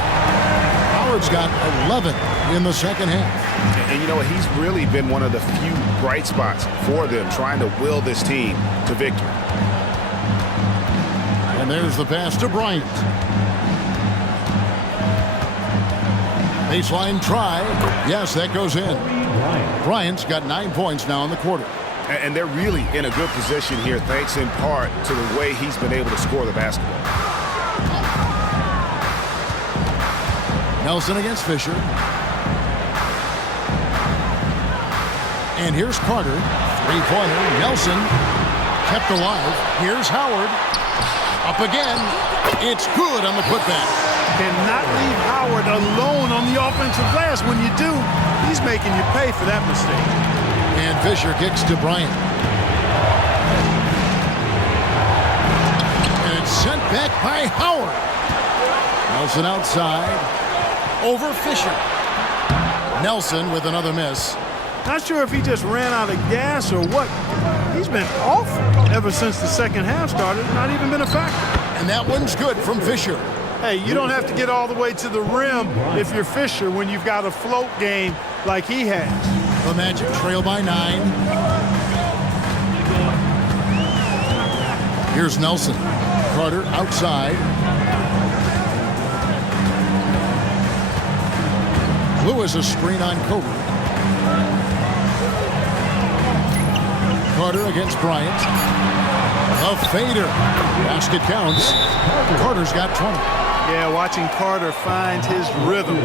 Howard's got 11 in the second half. And you know what? He's really been one of the few bright spots for them, trying to will this team to victory. And there's the pass to Bryant. Baseline try. Yes, that goes in. Bryant's got 9 points now in the quarter. And they're really in a good position here, thanks in part to the way he's been able to score the basketball. Nelson against Fisher. And here's Carter. Three-pointer. Nelson kept alive. Here's Howard. Up again. It's good on the putback. Cannot leave Howard alone on the offensive glass. When you do, he's making you pay for that mistake. And Fisher kicks to Bryant. And it's sent back by Howard. Nelson outside. Over Fisher. Nelson with another miss. Not sure if he just ran out of gas or what. He's been awful ever since the second half started. Not even been a factor. And that one's good from Fisher. Hey, you don't have to get all the way to the rim if you're Fisher when you've got a float game like he has. The Magic trail by 9. Here's Nelson. Carter outside. Lewis a screen on Kobe. Carter against Bryant. A fader. Basket counts. Carter's got 20. Yeah, watching Carter find his rhythm.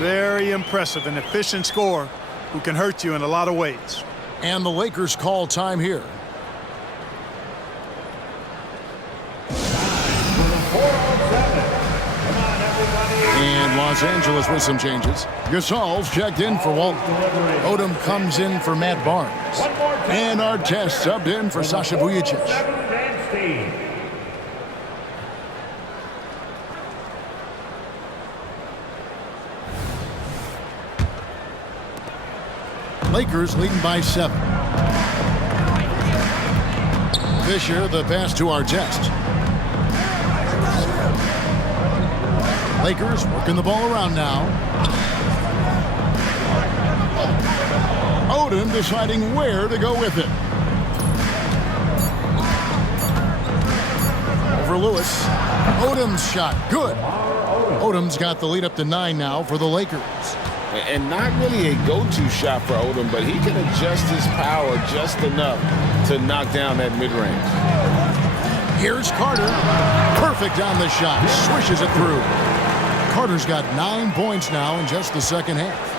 Very impressive. An efficient scorer who can hurt you in a lot of ways. And the Lakers call time here. And Los Angeles with some changes. Gasol's checked in for Walton. Odom comes in for Matt Barnes. And Artest subbed in for Sasha Vujacic. Lakers leading by 7. Fisher, the pass to Artest. Lakers working the ball around now. Odom deciding where to go with it. Over Lewis. Odom's shot. Good. Odom's got the lead up to 9 now for the Lakers. And not really a go-to shot for Odom, but he can adjust his power just enough to knock down that mid-range. Here's Carter. Perfect on the shot. Swishes it through. Carter's got 9 points now in just the second half.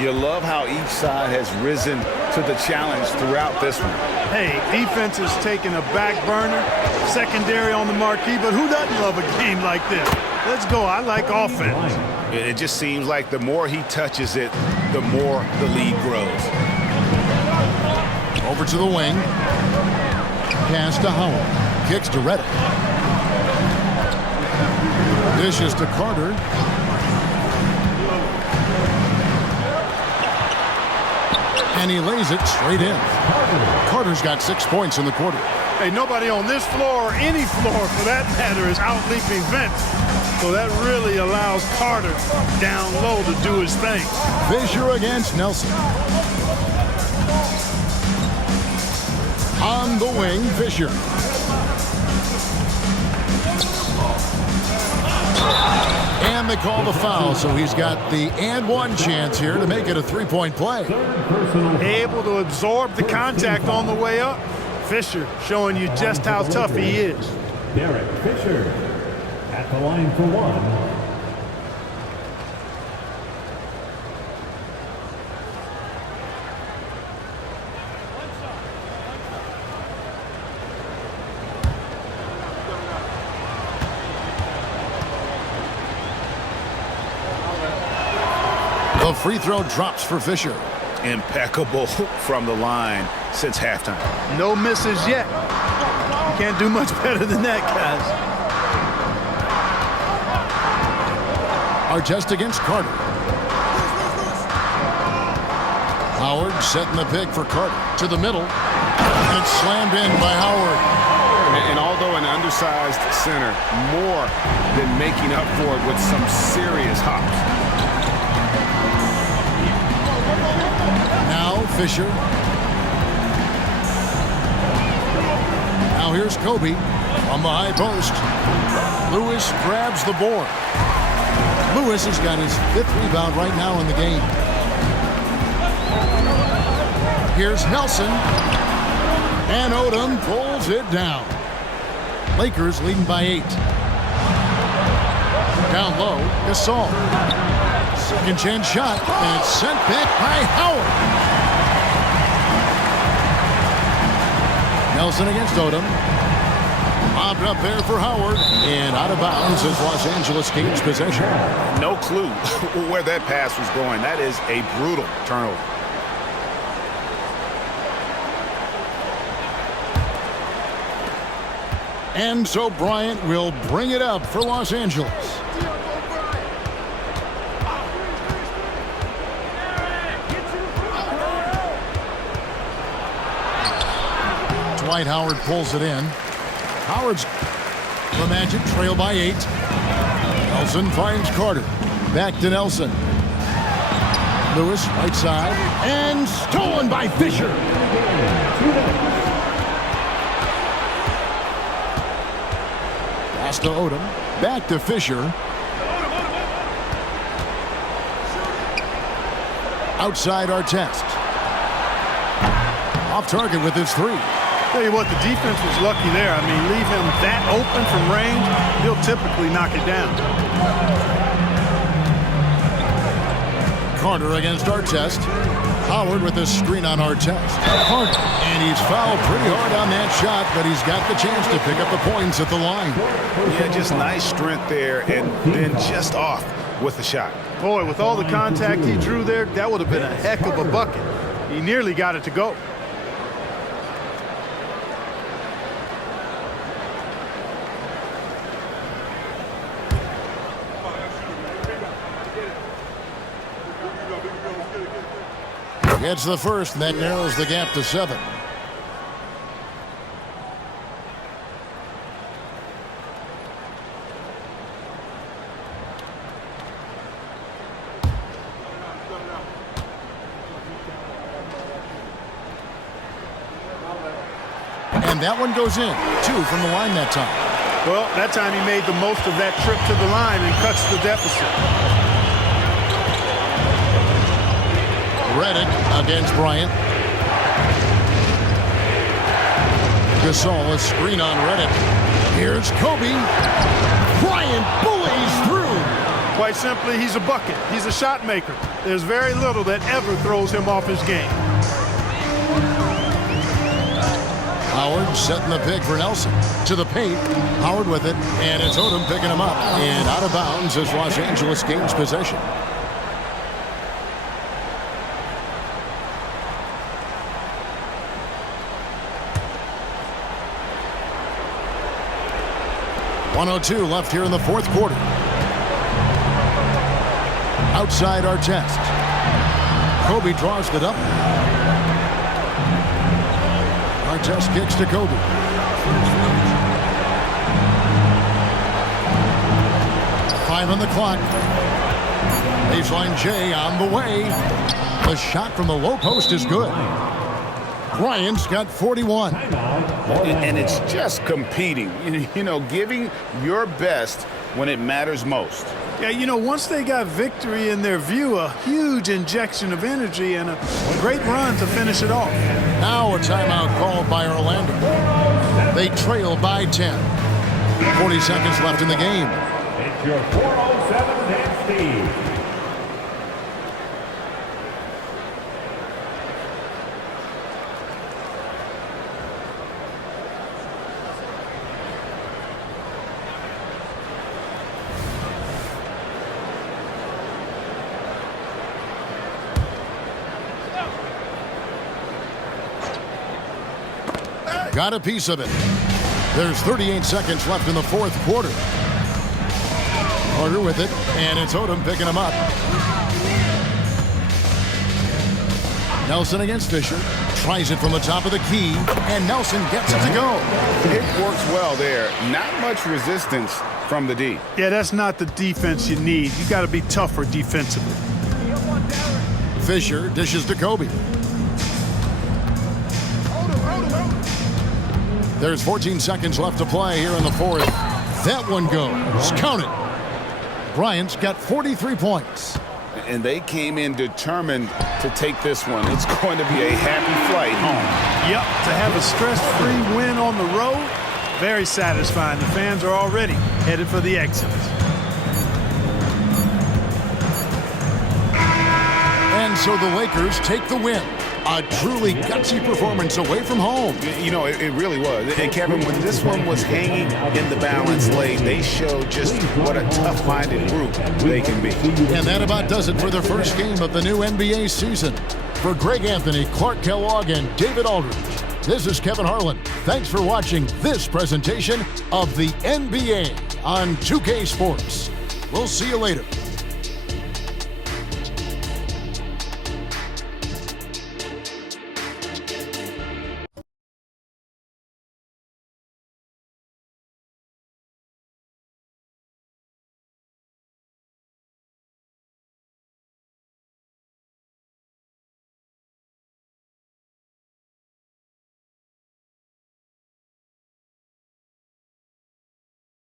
You love how each side has risen to the challenge throughout this one. Hey, defense is taking a back burner, secondary on the marquee, but who doesn't love a game like this? Let's go. I like offense. It just seems like the more he touches it, the more the lead grows. Over to the wing. Pass to Howard. Kicks to Reddick. Dishes to Carter. And he lays it straight in. Carter's got 6 points in the quarter. Hey, nobody on this floor or any floor for that matter is out-leaping Vince. So that really allows Carter down low to do his thing. Fisher against Nelson. On the wing, Fisher. And they call the foul, so he's got the and one chance here to make it a three-point play. Able to absorb the contact on the way up. Fisher showing you just how tough he is. Derek Fisher at the line for one. The free throw drops for Fisher. Impeccable from the line since halftime. No misses yet. You can't do much better than that, guys. Artest against Carter. Howard setting the pick for Carter. To the middle. And it's slammed in by Howard. And although an undersized center, more than making up for it with some serious hops. Now Fisher. Now here's Kobe on the high post. Lewis grabs the board. Lewis has got his 5th rebound right now in the game. Here's Nelson. And Odom pulls it down. Lakers leading by 8. Down low, Gasol. Second chance shot, and it's sent back by Howard. Nelson against Odom. Lobbed up there for Howard, and out of bounds as Los Angeles gains possession. No clue where that pass was going. That is a brutal turnover. And so Bryant will bring it up for Los Angeles. Dwight Howard pulls it in. Howard's the Magic trail by 8. Nelson finds Carter. Back to Nelson. Lewis right side and stolen by Fisher. Pass to Odom. Back to Fisher. Outside Artest. Off target with his 3. Tell you what, the defense was lucky there. I mean, leave him that open from range, he'll typically knock it down. Carter against Artest. Howard with a screen on Artest. Carter. And he's fouled pretty hard on that shot, but he's got the chance to pick up the points at the line. Yeah, just nice strength there, and then just off with the shot. Boy, with all the contact he drew there, that would have been a heck of a bucket. He nearly got it to go. Gets the first, and that narrows the gap to 7. And that one goes in. 2 from the line that time. Well, that time he made the most of that trip to the line and cuts the deficit. Redick against Bryant. Gasol, a screen on Redick. Here's Kobe. Bryant bullies through. Quite simply, he's a bucket. He's a shot maker. There's very little that ever throws him off his game. Howard setting the pick for Nelson. To the paint. Howard with it. And it's Odom picking him up. And out of bounds as Los Angeles gains possession. .102 left here in the 4th quarter. Outside Artest. Kobe draws it up. Artest kicks to Kobe. Five on the clock. Baseline J on the way. The shot from the low post is good. Bryant's got 41. And it's just competing, giving your best when it matters most. Yeah, once they got victory in their view, a huge injection of energy and a great run to finish it off. Now a timeout called by Orlando. They trail by 10. 40 seconds left in the game. It's your 407 Dan Steve. Got a piece of it. There's 38 seconds left in the fourth quarter. Carter with it, and it's Odom picking him up. Nelson against Fisher. Tries it from the top of the key, and Nelson gets it to go. It works well there. Not much resistance from the D. Yeah, that's not the defense you need. You got to be tougher defensively. Fisher dishes to Kobe. There's 14 seconds left to play here in the fourth. That one goes. Count it. Bryant's got 43 points. And they came in determined to take this one. It's going to be a happy flight home. Yep, to have a stress-free win on the road, very satisfying. The fans are already headed for the exit. And so the Lakers take the win. A truly gutsy performance away from home. It really was. And Kevin, when this one was hanging in the balance late, they showed just what a tough-minded group they can be. And that about does it for the first game of the new NBA season. For Greg Anthony, Clark Kellogg, and David Aldridge, this is Kevin Harlan. Thanks for watching this presentation of the NBA on 2K Sports. We'll see you later.